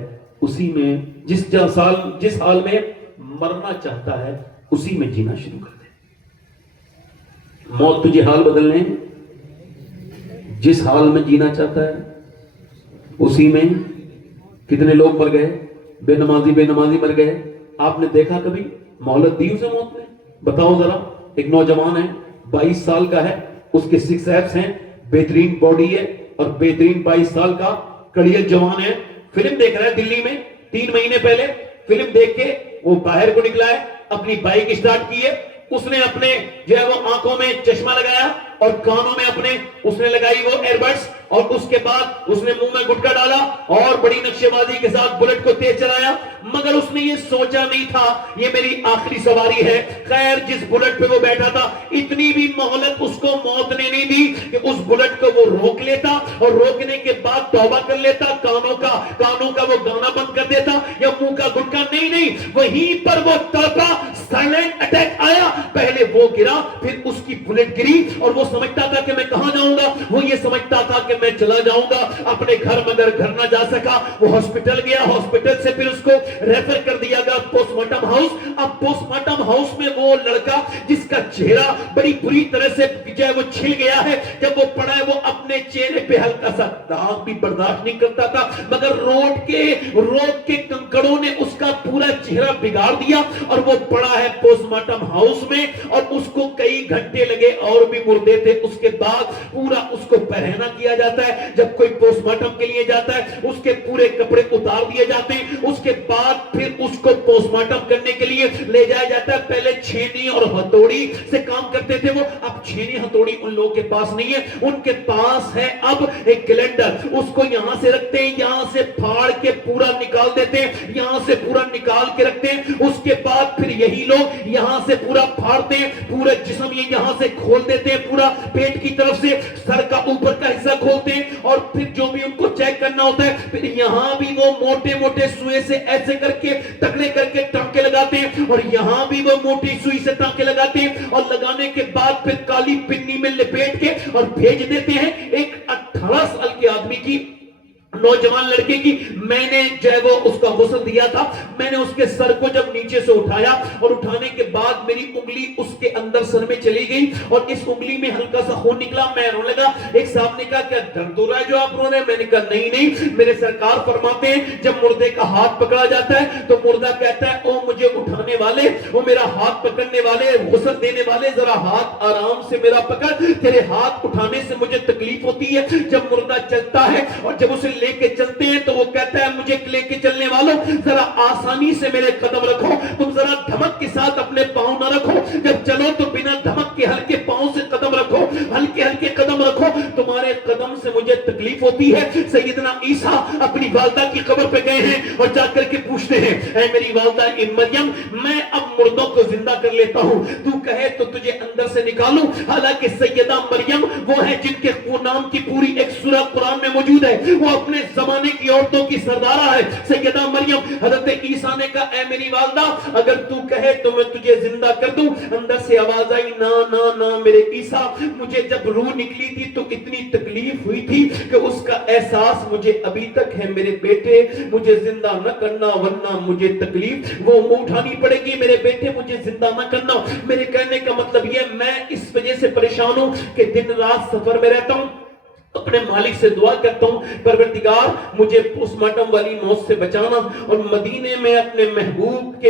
اسی میں, جس حال میں مرنا چاہتا ہے اسی میں جینا شروع کر دے. موت تجھے حال بدلنے, جس حال میں جینا چاہتا ہے اسی میں. کتنے لوگ مر گئے, بے نمازی مر گئے. آپ نے دیکھا کبھی مہلت دی اسے موت نے؟ بتاؤ ذرا. ایک نوجوان ہے 22 سال کا ہے, اس کے 6 ایپس ہیں, بہترین باڈی ہے اور بہترین 22 سال کا کڑیل جوان ہے. فلم دیکھ رہا ہے دلی میں 3 مہینے پہلے. فلم دیکھ کے وہ باہر کو نکلا ہے, اپنی بائک اسٹارٹ کی ہے, اس نے اپنے جو ہے وہ آنکھوں میں چشمہ لگایا اور کانوں میں اپنے اس نے لگائی وہ ایئر بڈس, اور اس کے بعد اس نے منہ میں گٹکا ڈالا اور بڑی نقشے بازی کے ساتھ بلٹ کو تیز چلایا. مگر اس نے یہ سوچا نہیں تھا یہ میری آخری سواری ہے. خیر جس بلٹ پہ وہ بیٹھا تھا اتنی بھی مہلت اس کو موت نے نہیں دی کہ اس بلٹ کو وہ روک لیتا اور روکنے کے بعد توبہ کر لیتا, کانوں کا وہ گانا بند کر دیتا یا منہ کا گٹکا. نہیں, وہیں پر وہ تڑپا. سائلنٹ اٹیک آیا, پہلے وہ گرا پھر اس کی بلٹ گری اور وہ سمجھتا تھا کہ میں کہاں جاؤں گا. وہ یہ سمجھتا تھا کہ میں چلا جاؤں گا اپنے گھر, مگر گھر نہ جا سکا. وہ ہاسپٹل گیا, ہاسپٹل سے پھر اس کو ریفر کر دیا گیا پوسٹ مارٹم ہاؤس. اب پوسٹ مارٹم ہاؤس میں وہ لڑکا جس کا چہرہ بڑی بری طرح سے جو ہے وہ چھل گیا ہے, جب وہ پڑا ہے وہ اپنے چہرے پہ ہلکا سا داغ بھی برداشت نہیں کرتا تھا, مگر روڈ کے کنکڑوں نے اس کا پورا چہرہ بگاڑ دیا اور وہ پڑا ہے پوسٹ مارٹم ہاؤس میں. اور اس کو کئی گھنٹے لگے, اور بھی مردے تھے. اس کے بعد پورا اس کو پہنا کیا جاتا ہے. جب کوئی پوسٹ مارٹم کے لیے جاتا ہے اس کے پورے کپڑے اتار دیے جاتے ہیں. اس کے بعد پھر اس کو پوسٹ مارٹم کرنے کے لیے لے جایا جاتا ہے. پہلے چھینی اور ہتھوڑی سے کام کرتے تھے وہ, اب چھینی ہتھوڑی ان لوگوں کے پاس نہیں ہے. ان کے پاس ہے اب ایک گلینڈر. اس کو یہاں سے رکھتے ہیں, یہاں سے پھاڑ کے پورا نکال دیتے ہیں, یہاں سے پورا نکال کے رکھتے ہیں. اس کے بعد پھر یہی لوگ یہاں سے پورا پھاڑتے ہیں, پورا جسم یہ یہاں سے کھول دیتے ہیں, پورا پیٹ کی طرف سے سر کا اوپر کا حصہ کھولتے ہیں. اور پھر جو بھی ان کو چیک کرنا ہوتا ہے پھر یہاں بھی وہ موٹے موٹے سوئے سے ایسے کر کے تکڑے کر کے ٹانکے لگاتے ہیں, اور یہاں بھی وہ موٹی سوئی سے ٹانکے لگاتے ہیں. اور لگانے کے بعد پھر کالی پنی میں لپیٹ کے اور بھیج دیتے ہیں ایک 18 سال کے آدمی کی, نوجوان لڑکے کی. میں نے جو ہے وہ اس کا غسل دیا تھا. میں نے اس کے سر کو جب نیچے سے اٹھایا اور اٹھانے کے بعد میری انگلی اس کے اندر سر میں چلی گئی اور اس انگلی میں ہلکا سا خون نکلا. میں رونے لگا. ایک صاحب نے کہا کیا درد ہو رہا ہے جو آپ رو رہے ہیں؟ میں نے کہا نہیں, میرے سرکار فرماتے ہیں جب مردے کا ہاتھ پکڑا جاتا ہے تو مردہ کہتا ہے او مجھے اٹھانے والے, او میرا ہاتھ پکڑنے والے, غسل دینے والے, ذرا ہاتھ آرام سے میرا پکڑ, تیرے ہاتھ اٹھانے سے مجھے تکلیف ہوتی ہے. جب مردہ چلتا ہے اور جب اسے لے کے چلتے ہیں تو وہ کہتا ہے مجھے لے کے چلنے والوں ذرا آسانی سے میرے قدم رکھو, تم ذرا دھمک کے ساتھ اپنے پاؤں نہ رکھو, جب چلو تو بنا دھمک کے ہلکے پاؤں سے قدم رکھو, ہلکے قدم رکھو, تمہارے قدم سے مجھے تکلیف ہوتی ہے. سیدنا عیسیٰ اپنی والدہ کی قبر پہ گئے ہیں اور جا کر کے پوچھتے ہیں اے میری والدہ مریم, میں اب مردوں کو زندہ کر لیتا ہوں, تو کہے تو تجھے اندر سے نکالوں. حالانکہ سیدہ مریم وہ ہے جن کے نام کی پوری ایک سورہ قرآن میں موجود ہے, وہ اپنے زمانے کی عورتوں کی سردارہ ہے سیدہ مریم. حضرت عیسیٰ نے کہا اے میری والدہ اگر تو کہے تو میں تجھے زندہ کر دوں. اندر سے آواز آئی نا نا نا میرے عیسیٰ, مجھے جب روح نکلی تھی تو اتنی تکلیف ہوئی تھی کہ اس کا احساس مجھے ابھی تک ہے. میرے بیٹے مجھے زندہ نہ کرنا ورنہ مجھے تکلیف وہ اٹھانی پڑے گی. میرے بیٹے مجھے زندہ نہ کرنا. میرے کہنے کا مطلب یہ میں اس وجہ سے پریشان ہوں کہ دن رات سفر میں رہتا ہوں, اپنے مالک سے دعا کرتا ہوں پروردگار مجھے پوسٹ مارٹم والی موت سے بچانا, اور مدینے میں اپنے محبوب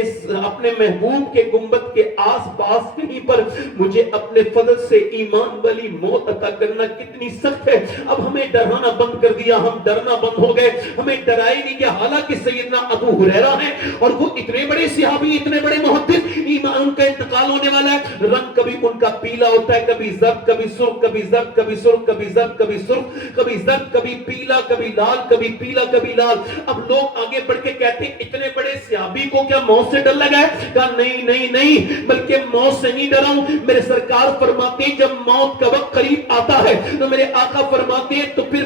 کے گنبد کے آس پاس کہیں پر مجھے اپنے فضل سے ایمان والی موت عطا کرنا. کتنی سخت ہے. اب ہمیں ڈرانا بند کر دیا, ہم ڈرنا بند ہو گئے, ہمیں ڈرائی نہیں گیا. حالانکہ سیدنا ابو ہریرہ ہیں اور وہ اتنے بڑے صحابی, اتنے بڑے محدث, ایمان ان کا انتقال ہونے والا ہے. رنگ کبھی ان کا پیلا ہوتا ہے, کبھی زرد, کبھی سرخ, کبھی زرد, کبھی سرخ, کبھی زرد, کبھی سرخ, کبھی زرد, کبھی پیلا, کبھی لال, کبھی پیلا, کبھی لال. اب لوگ آگے بڑھ کے کہتے ہیں اتنے بڑے صحابی کو کیا موت سے ڈر لگا ہے؟ کہا نہیں نہیں نہیں, بلکہ موت سے نہیں ڈرا ہوں. میرے سرکار فرماتے ہیں جب موت کا وقت قریب آتا ہے تو میرے آقا فرماتے ہیں تو پھر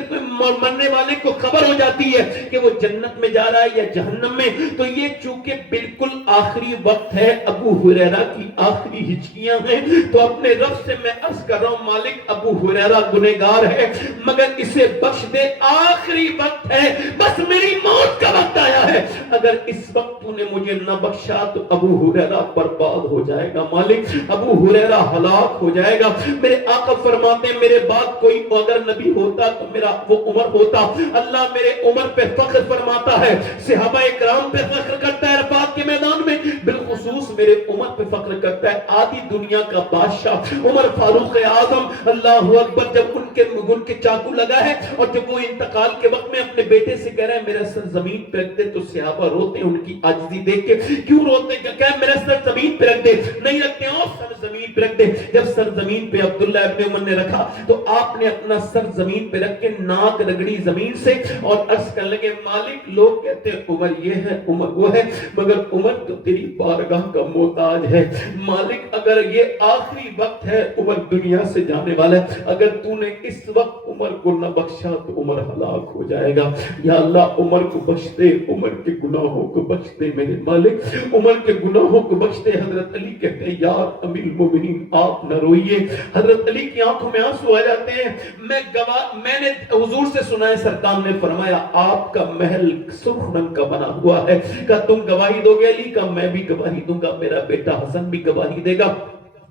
مرنے والے کو خبر ہو جاتی ہے کہ وہ جنت میں جا رہا ہے یا جہنم میں. تو یہ چونکہ بالکل آخری وقت ہے, ابو ہریرہ کی آخری ہچکیاں ہیں, تو اپنے رب سے میں عرض کر رہا ہوں مالک ابو ہریرہ گنہگار ہے مگر اسے بخش دے, آخری وقت ہے, بس میری موت کا وقت آیا ہے, اگر اس وقت تو نے مجھے نہ بخشا تو ابو ہریرہ برباد ہو جائے گا مالک, ابو ہریرہ ہلاک ہو جائے گا. میرے آقا فرماتے ہیں میرے بعد کوئی اگر نبی ہوتا تو میرا وہ عمر ہوتا. اللہ میرے عمر پہ فخر فرماتا ہے, صحابہ اکرام پہ فخر کرتا ہے عرفات کے میدان میں, بالخصوص میرے عمر پہ فخر کرتا ہے. آدھی دنیا کا بادشاہ عمر فاروق اعظم, اللہ اکبر, جب ان کے چاقو لگا ہے اور جب وہ انتقال کے وقت میں اپنے بیٹے سے کہہ رہے ہیں میرا سر زمین پہ رکھ دے, تو صحابہ روتے ہیں ان کی عاجزی دیکھ کے. کیوں روتے ہیں؟ کہ میرا سر زمین پہ رکھ دے. نہیں رکھتے ہو, سر زمین پہ رکھ دے. جب سر زمین پہ عبداللہ ابن عمر نے رکھا تو آپ نے اپنا سر زمین پہ رکھ کے ناک رگڑی زمین سے اور عرض کرنے لگے مالک لوگ کہتے ہیں عمر یہ ہے عمر وہ ہے, مگر عمر تو تیری بارگاہ کا محتاج ہے. مالک اگر یہ آخری وقت ہے, عمر دنیا سے جانے والا ہے, اگر تو نے اس وقت عمر کو نہ بخشا تو عمر ہلاک ہو جائے گا. یا اللہ عمر کو بخش دے, عمر کے گناہوں کو بخش دے میرے مالک, عمر کے گناہوں کو بخش دے. حضرت علی کہتے ہیں یار امیر المومنین آپ نہ روئیے. حضرت علی کی آنکھوں میں آنسو آ جاتے ہیں. میں نے حضور سے سنا ہے سرکار نے فرمایا آپ کا محل سرخ رنگ کا بنا ہوا ہے, کہ تم گواہی دو گے علی کا, میں بھی گواہی دوں گا, میرا بیٹا حسن بھی گواہی دے گا.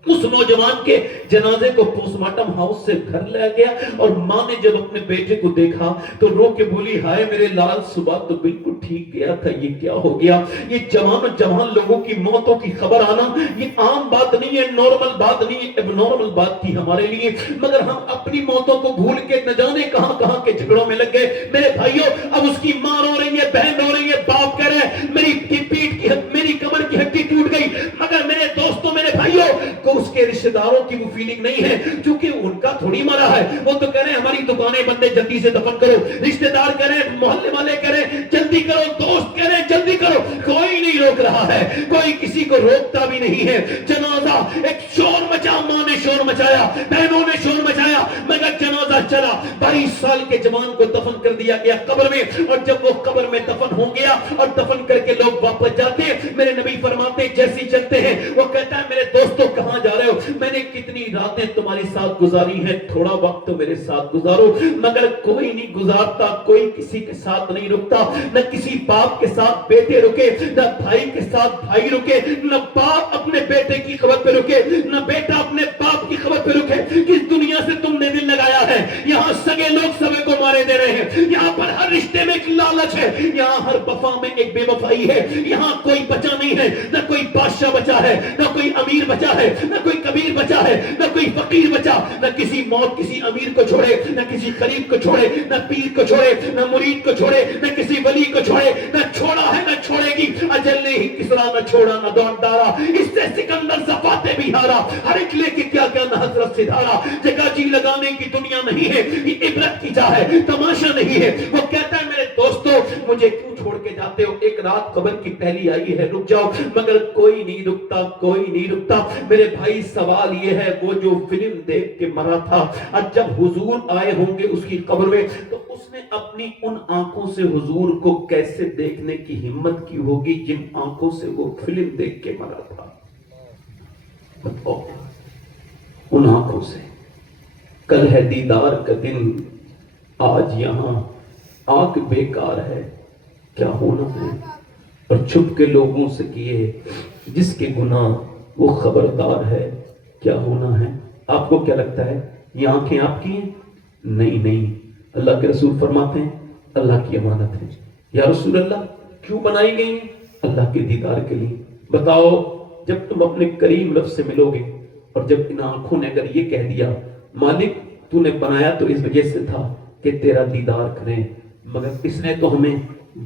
اس نوجوان کے جنازے کو پوسٹ مارٹم ہاؤس سے گھر لے گیا اور ماں نے جب اپنے بیٹے کو دیکھا تو رو کے بولی ہائے میرے لال, صبح تو بالکل ٹھیک گیا تھا, یہ کیا ہو گیا؟ یہ جوان لوگوں کی موتوں کی خبر آنا یہ عام بات نہیں ہے, نارمل بات نہیں ہے, اب نارمل بات تھی ہمارے لیے, مگر ہم اپنی موتوں کو بھول کے نہ جانے کہاں کہاں کے جھگڑوں میں لگ گئے. میرے بھائیوں اب اس کی ماں رو رہی ہے, بہن رو رہی ہے, باپ کہہ رہے ہیں میری پیٹ کی میری کمر کی ہڈی ٹوٹ گئی, مگر میرے دوستوں میرے بھائیوں کو اس کے رشتہ داروں کی وہ فیلنگ نہیں ہے, کیونکہ ان کا تھوڑی مرا ہے. وہ تو کہہ رہے ہیں ہماری دکانیں بندے جلدی سے دفن کرو, رشتہ دار کہہ رہے ہیں, محلے والے کہہ رہے ہیں جلدی کرو, دوست کہہ رہے ہیں جلدی کرو, کوئی نہیں روک رہا ہے, کوئی کسی کو روکتا بھی نہیں ہے. جنازہ ایک شور مچا, ماں نے شور مچایا, بہنوں نے شور مچایا, مگر جنازہ چلا. 22 سال کے جوان کو دفن کر دیا گیا قبر میں, اور جب وہ قبر میں دفن ہو گیا اور دفن کر کے لوگ واپس جاتے ہیں, میرے نبی فرماتے جیسی چلتے ہیں وہ کہتا ہے میرے دوستوں کہاں جا رہے ہو؟ میں نے کتنی راتیں تمہارے ساتھ گزاری ہیں, تھوڑا وقت تو میرے ساتھ گزارو. مگر کوئی نہیں گزارتا, کوئی کسی کے ساتھ نہیں رکتا, نہ کسی باپ کے ساتھ بیٹے رکے, نہ بھائی کے ساتھ بھائی رکے, نہ باپ اپنے بیٹے کی خبر پہ رکے, نہ بیٹا اپنے باپ کی خبر پہ رکے. کس دنیا سے تم نے دل لگایا ہے؟ یہاں سگے لوگ سگے کو مارے دے رہے ہیں, یہاں پر ہر رشتے میں ایک لالچ ہے, یہاں ہر وفا میں ایک بے وفائی ہے, یہاں کوئی بچا نہیں ہے, نہ کوئی بادشاہ بچا ہے, نہ کوئی امیر بچا ہے, نہ کوئی کبیر بچا ہے, نہ کوئی فقیر بچا, نہ کسی موت کسی امیر کو چھوڑے, نہ کسی غریب کو چھوڑے, نہ پیر کو چھوڑے, نہ مرید کو چھوڑے, نہ کسی ولی کو چھوڑے, نہ چھوڑا ہے نہ چھوڑے گی. اجل نے ہی کسرا نہ چھوڑا نہ دوڑ ڈالا, اس سے سکندر زفاتے بھی ہارا, ہر ایک لے کے کیا کیا نہ حضرت سے دھارا. جگہ جی لگانے کی دنیا نہیں ہے, یہ عبرت کی جا ہے, تماشا نہیں ہے. وہ کہتا ہے میرے دوستو مجھے کیوں چھوڑ کے جاتے ہو, ایک رات قبر کی پہلی آئی ہے, رک جاؤ. مگر کوئی نہیں رکتا, کوئی نہیں رکتا. میرے بھائی سوال یہ ہے, وہ جو فلم دیکھ کے مرا تھا, اور جب حضور آئے ہوں گے اس کی قبر میں, تو اس نے اپنی ان آنکھوں سے حضور کو کیسے دیکھنے کی ہمت کی ہوگی جن آنکھوں سے وہ فلم دیکھ کے مرا تھا؟ بتاؤ, ان آنکھوں سے. کل ہے دیدار کا دن, آج یہاں آنکھ بیکار ہے, کیا ہونا ہے, اور چھپ کے لوگوں سے کیے جس کے گناہ وہ خبردار ہے, کیا ہونا ہے. آپ کو کیا لگتا ہے یہ آنکھیں آپ کی ہیں؟ نہیں نہیں, اللہ کے رسول فرماتے ہیں اللہ کی امانت ہے. یا رسول اللہ کیوں بنائی گئی ہیں؟ اللہ کے دیدار کے لیے. بتاؤ, جب تم اپنے کریم رب سے ملو گے, اور جب ان آنکھوں نے اگر یہ کہہ دیا مالک تو نے بنایا تو اس وجہ سے تھا کہ تیرا دیدار کریں, مگر اس نے تو ہمیں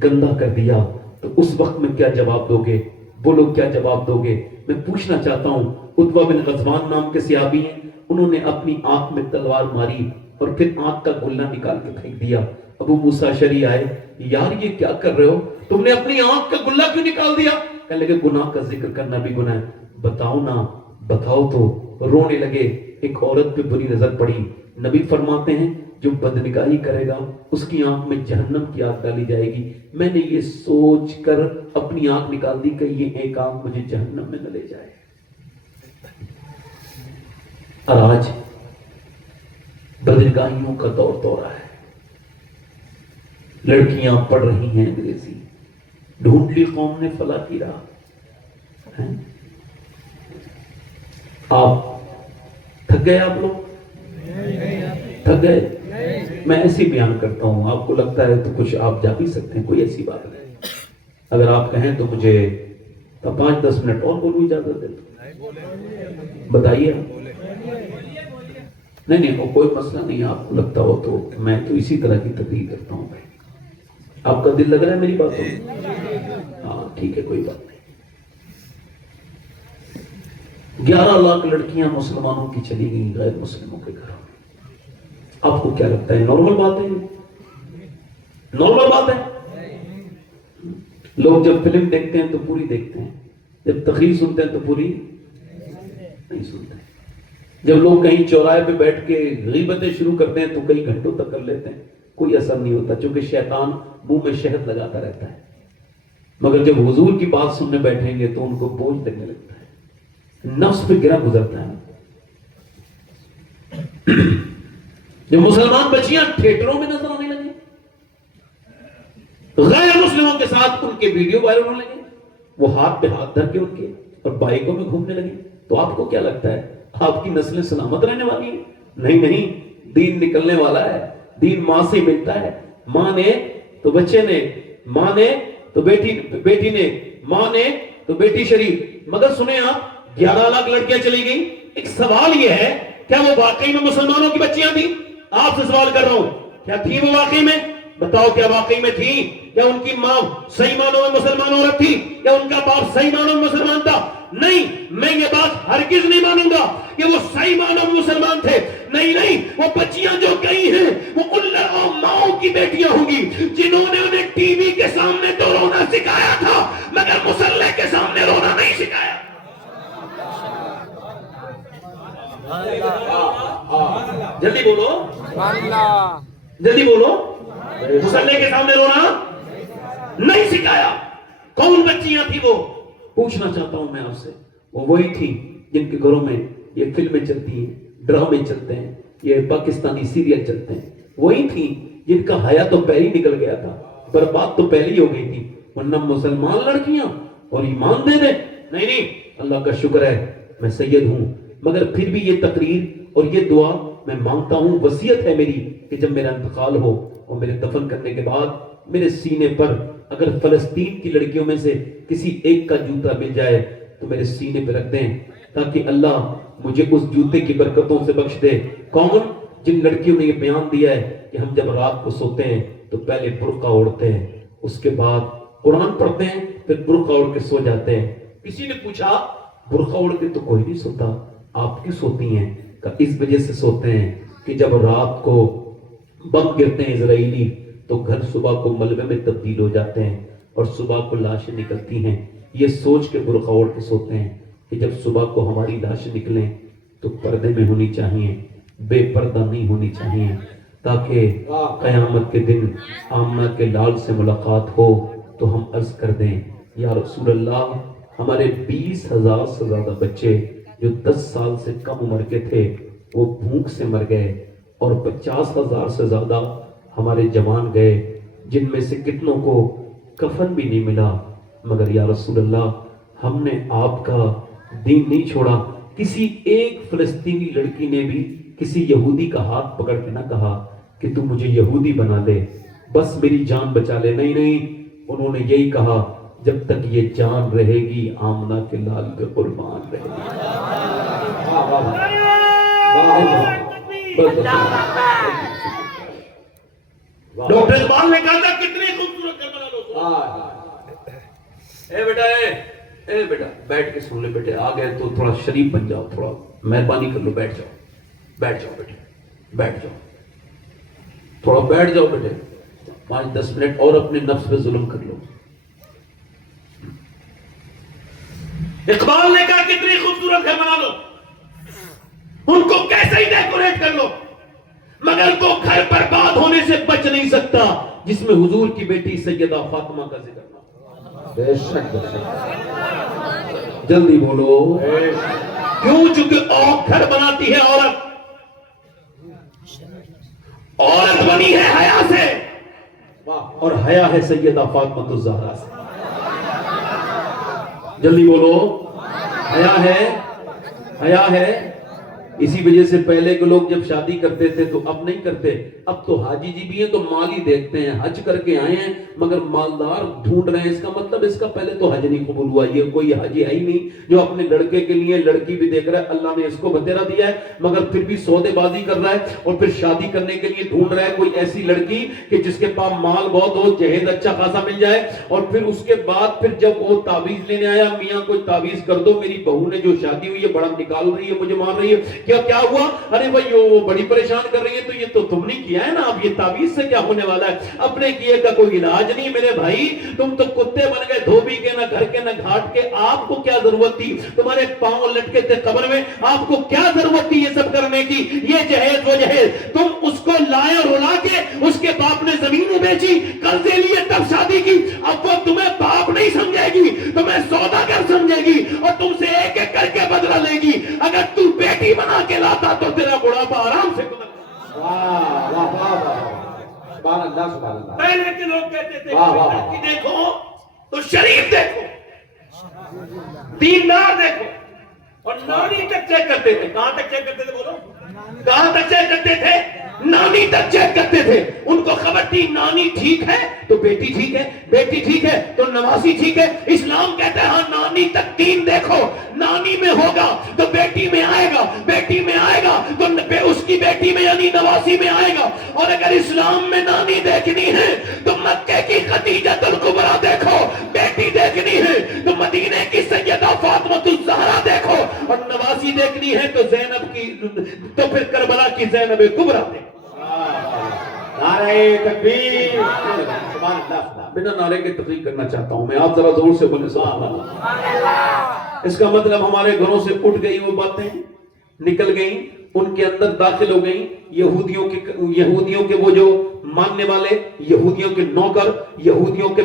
گندا کر دیا, تو اس وقت میں کیا جواب دو گے؟ وہ لوگ کیا جواب دو گے؟ میں پوچھنا چاہتا ہوں، عتبہ بن غزوان نام کے صحابی ہیں، انہوں نے اپنی آنکھ میں تلوار ماری اور پھر آنکھ کا گلہ نکال کے پھینک دیا۔ ابو موسیٰ اشعری آئے، یار یہ کیا کر رہے ہو؟ تم نے اپنی آنکھ کا گلہ کیوں نکال دیا؟ کہنے لگے گناہ کا ذکر کرنا بھی گناہ ہے۔ بتاؤ نا، بتاؤ تو۔ رونے لگے۔ ایک عورت پہ بری نظر پڑی، نبی فرماتے ہیں جو بدنگاہی کرے گا اس کی آنکھ میں جہنم کی آگ ڈالی جائے گی۔ میں نے یہ سوچ کر اپنی آنکھ نکال دی کہ یہ ایک آنکھ مجھے جہنم میں نہ لے جائے۔ اور آج بدنگاہیوں کا دور دورہ ہے، لڑکیاں پڑھ رہی ہیں انگریزی، ڈھونڈ لی قوم نے فلاں کی راہ۔ آپ تھک گئے؟ آپ لوگ تھک گئے؟ میں ایسی بیان کرتا ہوں، آپ کو لگتا ہے تو کچھ آپ جا بھی سکتے ہیں، کوئی ایسی بات نہیں۔ اگر آپ کہیں تو مجھے 5-10 منٹ اور بولوں، اجازت دے دو، بتائیے۔ نہیں وہ کوئی مسئلہ نہیں، آپ کو لگتا ہو تو میں تو اسی طرح کی تقریر کرتا ہوں بھائی۔ آپ کا دل لگ رہا ہے میری باتوں میں؟ ہاں ٹھیک ہے، کوئی بات نہیں۔ 11 لاکھ لڑکیاں مسلمانوں کی چلی گئی غیر مسلموں کے گھروں میں۔ آپ کو کیا لگتا ہے نارمل بات ہے؟ نارمل بات ہے؟ لوگ جب فلم دیکھتے ہیں تو پوری دیکھتے ہیں، جب تقریر سنتے ہیں تو پوری نہیں سنتے۔ جب لوگ کہیں چوراہے پہ بیٹھ کے غیبتیں شروع کرتے ہیں تو کئی گھنٹوں تک کر لیتے ہیں، کوئی اثر نہیں ہوتا، چونکہ شیطان منہ میں شہد لگاتا رہتا ہے۔ مگر جب حضور کی بات سننے بیٹھیں گے تو ان کو بوجھ لگنے لگتا ہے، نفس پہ گرا گزرتا ہے۔ جو مسلمان بچیاں تھیٹروں میں نظر آنے لگے، غیر مسلموں کے ساتھ ان کے ویڈیو وائرل ہونے لگے، وہ ہاتھ پہ ہاتھ دھر کے ان کے اور بائکوں میں گھومنے لگے، تو آپ کو کیا لگتا ہے آپ کی نسلیں سلامت رہنے والی ہیں؟ نہیں، دین نکلنے والا ہے۔ دین ماں سے ملتا ہے، ماں نے تو بچے نے، ماں نے تو بیٹی نے، ماں نے تو بیٹی شریف۔ مگر سنیں آپ، 11 لاکھ لڑکیاں چلی گئیں۔ ایک سوال یہ ہے، کیا وہ واقعی میں مسلمانوں کی بچیاں تھیں؟ آپ سے سوال کر رہا ہوں، کیا تھی وہ واقعی میں؟ بتاؤ کیا واقعی میں تھی؟ یا ان کی ماں صحیح معنوں میں مسلمان عورت تھی؟ یا ان کا باپ صحیح معنوں میں مسلمان تھا؟ نہیں، میں یہ بات ہرگز نہیں مانوں گا کہ وہ صحیح معنوں میں مسلمان تھے۔ نہیں، وہ بچیاں جو گئی ہیں وہ ان ماؤں کی بیٹیاں ہوں گی جنہوں نے انہیں ٹی وی کے سامنے تو رونا سکھایا تھا مگر مصلی کے سامنے رونا نہیں سکھایا۔ جلدی بولو، جلدی بولو، مصلی کے سامنے رونا نہیں سکھایا۔ کون بچیاں تھی وہ؟ پوچھنا چاہتا ہوں میں آپ سے۔ وہ وہی تھی جن کے گھروں میں یہ فلمیں چلتی ہیں، ڈرامے چلتے ہیں، یہ پاکستانی سیریل چلتے ہیں، وہی تھی جن کا حیا تو پہلے ہی نکل گیا تھا، برباد تو پہلے ہی ہو گئی تھی۔ ورنہ مسلمان لڑکیاں اور ایمان دے دیں، نہیں، اللہ کا شکر ہے میں سید ہوں، مگر پھر بھی یہ تقریر اور یہ دعا میں مانگتا ہوں، وصیت ہے میری کہ جب میرا انتقال ہو اور میرے دفن کرنے کے بعد میرے سینے پر اگر فلسطین کی لڑکیوں میں سے کسی ایک کا جوتا مل جائے تو میرے سینے پہ رکھ دیں، تاکہ اللہ مجھے اس جوتے کی برکتوں سے بخش دے۔ کون؟ جن لڑکیوں نے یہ بیان دیا ہے کہ ہم جب رات کو سوتے ہیں تو پہلے برقع اوڑھتے ہیں، اس کے بعد قرآن پڑھتے ہیں، پھر برقع اوڑھ کے سو جاتے ہیں۔ کسی نے پوچھا برقع اوڑھ کے تو کوئی نہیں سوتا، آپ کیوں سوتی ہیں؟ کہ اس وجہ سے سوتے ہیں کہ جب رات کو بم گرتے ہیں اسرائیلی تو گھر صبح کو ملبے میں تبدیل ہو جاتے ہیں اور صبح کو لاشیں نکلتی ہیں، یہ سوچ کے برقع اوڑھ کے سوتے ہیں کہ جب صبح کو ہماری لاشیں نکلیں تو پردے میں ہونی چاہیے، بے پردہ نہیں ہونی چاہیے، تاکہ قیامت کے دن آمنہ کے لال سے ملاقات ہو تو ہم عرض کر دیں یا رسول اللہ، ہمارے 20,000 سے زیادہ بچے جو 10 سال سے کم عمر کے تھے وہ بھوک سے مر گئے، اور 50,000 سے زیادہ ہمارے جوان گئے جن میں سے کتنوں کو کفن بھی نہیں ملا، مگر یا رسول اللہ ہم نے آپ کا دین نہیں چھوڑا۔ کسی ایک فلسطینی لڑکی نے بھی کسی یہودی کا ہاتھ پکڑ کے نہ کہا کہ تو مجھے یہودی بنا دے، بس میری جان بچا لے، نہیں، انہوں نے یہی کہا جب تک یہ جان رہے گی آمنہ کے لال پہ قربان رہے گی۔ ڈاکٹر اقبال نے کہا تھا کتنے خوبصورت کربلا لوگ، اے بیٹا اے بیٹا بیٹھ کے سن لے بیٹے، آ گئے تو تھوڑا شریف بن جاؤ، تھوڑا مہربانی کر لو، بیٹھ جاؤ بیٹھ جاؤ بیٹے، بیٹھ جاؤ، تھوڑا بیٹھ جاؤ بیٹے، 5-10 منٹ اور اپنے نفس پہ ظلم کر لو۔ اقبال نے کہا کتنی خوبصورت گھر بنا لو، ان کو کیسے ہی ڈیکوریٹ کر لو، مگر تو گھر برباد ہونے سے بچ نہیں سکتا جس میں حضور کی بیٹی سیدہ فاطمہ کا ذکر نہ ہو۔ بے شک بے شک، جلدی بولو۔ کیوں؟ چونکہ گھر بناتی ہے عورت، عورت بنی ہے حیا سے، اور حیا ہے سیدہ فاطمہ الزہرا سے۔ جلدی بولو، حیا ہے، حیا ہے۔ اسی وجہ سے پہلے کے لوگ جب شادی کرتے تھے تو اب نہیں کرتے، اب تو حاجی جی بھی ہیں تو مال ہی دیکھتے ہیں، حج کر کے آئے ہیں مگر مالدار ڈھونڈ رہے ہیں، اس کا مطلب اس کا پہلے تو حج نہیں قبول ہوا، یہ کوئی حاجی ہے ہی نہیں جو اپنے لڑکے کے لیے لڑکی بھی دیکھ رہا ہے، اللہ نے اس کو بتیرا دیا ہے مگر پھر بھی سودے بازی کر رہا ہے اور پھر شادی کرنے کے لیے ڈھونڈ رہا ہے کوئی ایسی لڑکی کہ جس کے پاس مال بہت ہو، جہیز اچھا خاصا مل جائے، اور پھر اس کے بعد پھر جب وہ تعویذ لینے آیا، میاں کوئی تعویذ کر دو، میری بہو نے جو شادی ہوئی ہے بڑا نکال رہی ہے، مجھے مار رہی ہے، کیا ہوا؟ ارے بھائی وہ بڑی پریشان کر رہی ہے، تو یہ تو تم نے کیا ہے نا، اب یہ تعویذ سے کیا ہونے والا ہے، اپنے کیے کا کوئی علاج نہیں میرے بھائی، تم تو کتے بن گئے دھوبی کے، نہ گھر کے نہ گھاٹ کے، آپ کو کیا ضرورت تھی، تمہارے پاؤں لٹکے تھے قبر میں، آپ کو کیا ضرورت تھی یہ سب کرنے کی، یہ جہیز وہ جہیز، تم اس کو لائے اور رلا کے، اس کے باپ نے زمین بیچی، قرضے لیے تب شادی کی، اب وہ تمہیں باپ نہیں سمجھے گی، تمہیں سوداگر سمجھے گی اور تم سے ایک ایک کر کے بدلہ لے گی، اگر تو بیٹی بنا کے لاتا تو تیرا بڑھاپا آرام سے گزر۔ واہ واہ واہ واہ، سبحان اللہ سبحان اللہ۔ پہلے کے لوگ کہتے تھے واہ واہ لڑکی دیکھو تو شریف دیکھو، دیندار دیکھو، اور نانی تک چیک کرتے تھے، کہاں تک چیک کرتے تھے بولو، کہاں تک چیک کرتے تھے؟ نانی تک چیک کرتے تھے، ان کو خبر تھی نانی ٹھیک ہے تو بیٹی ٹھیک ہے، بیٹی ٹھیک ہے تو نواسی ٹھیک ہے، اسلام کہتا ہے ہاں نانی تک دین دیکھو، نانی میں ہوگا تو بیٹی میں آئے گا، بیٹی میں آئے گا تو اس کی بیٹی میں یعنی نواسی میں آئے گا، اور اگر اسلام میں نانی دیکھنی ہے تو مکے کی خدیجہ الکبریٰ دیکھو، بیٹی دیکھنی ہے تو مدینے کی سیدہ فاطمہ الزہرا دیکھو، اور نواسی دیکھنی ہے تو زینب کی، تو پھر کربلا کی زینب کبریٰ دیکھو۔ نعرہ تکبیر، سبحان اللہ۔ بنا نعرے کے تقریر کرنا چاہتا ہوں میں، آپ ذرا زور سے بولیں سبحان اللہ۔ اس کا مطلب ہمارے گھروں سے اٹھ گئی وہ باتیں، نکل گئیں، ان کے اندر داخل ہو گئیں، یہودیوں کے وہ جو ماننے والے، یہودیوں کے نوکر، یہودیوں کے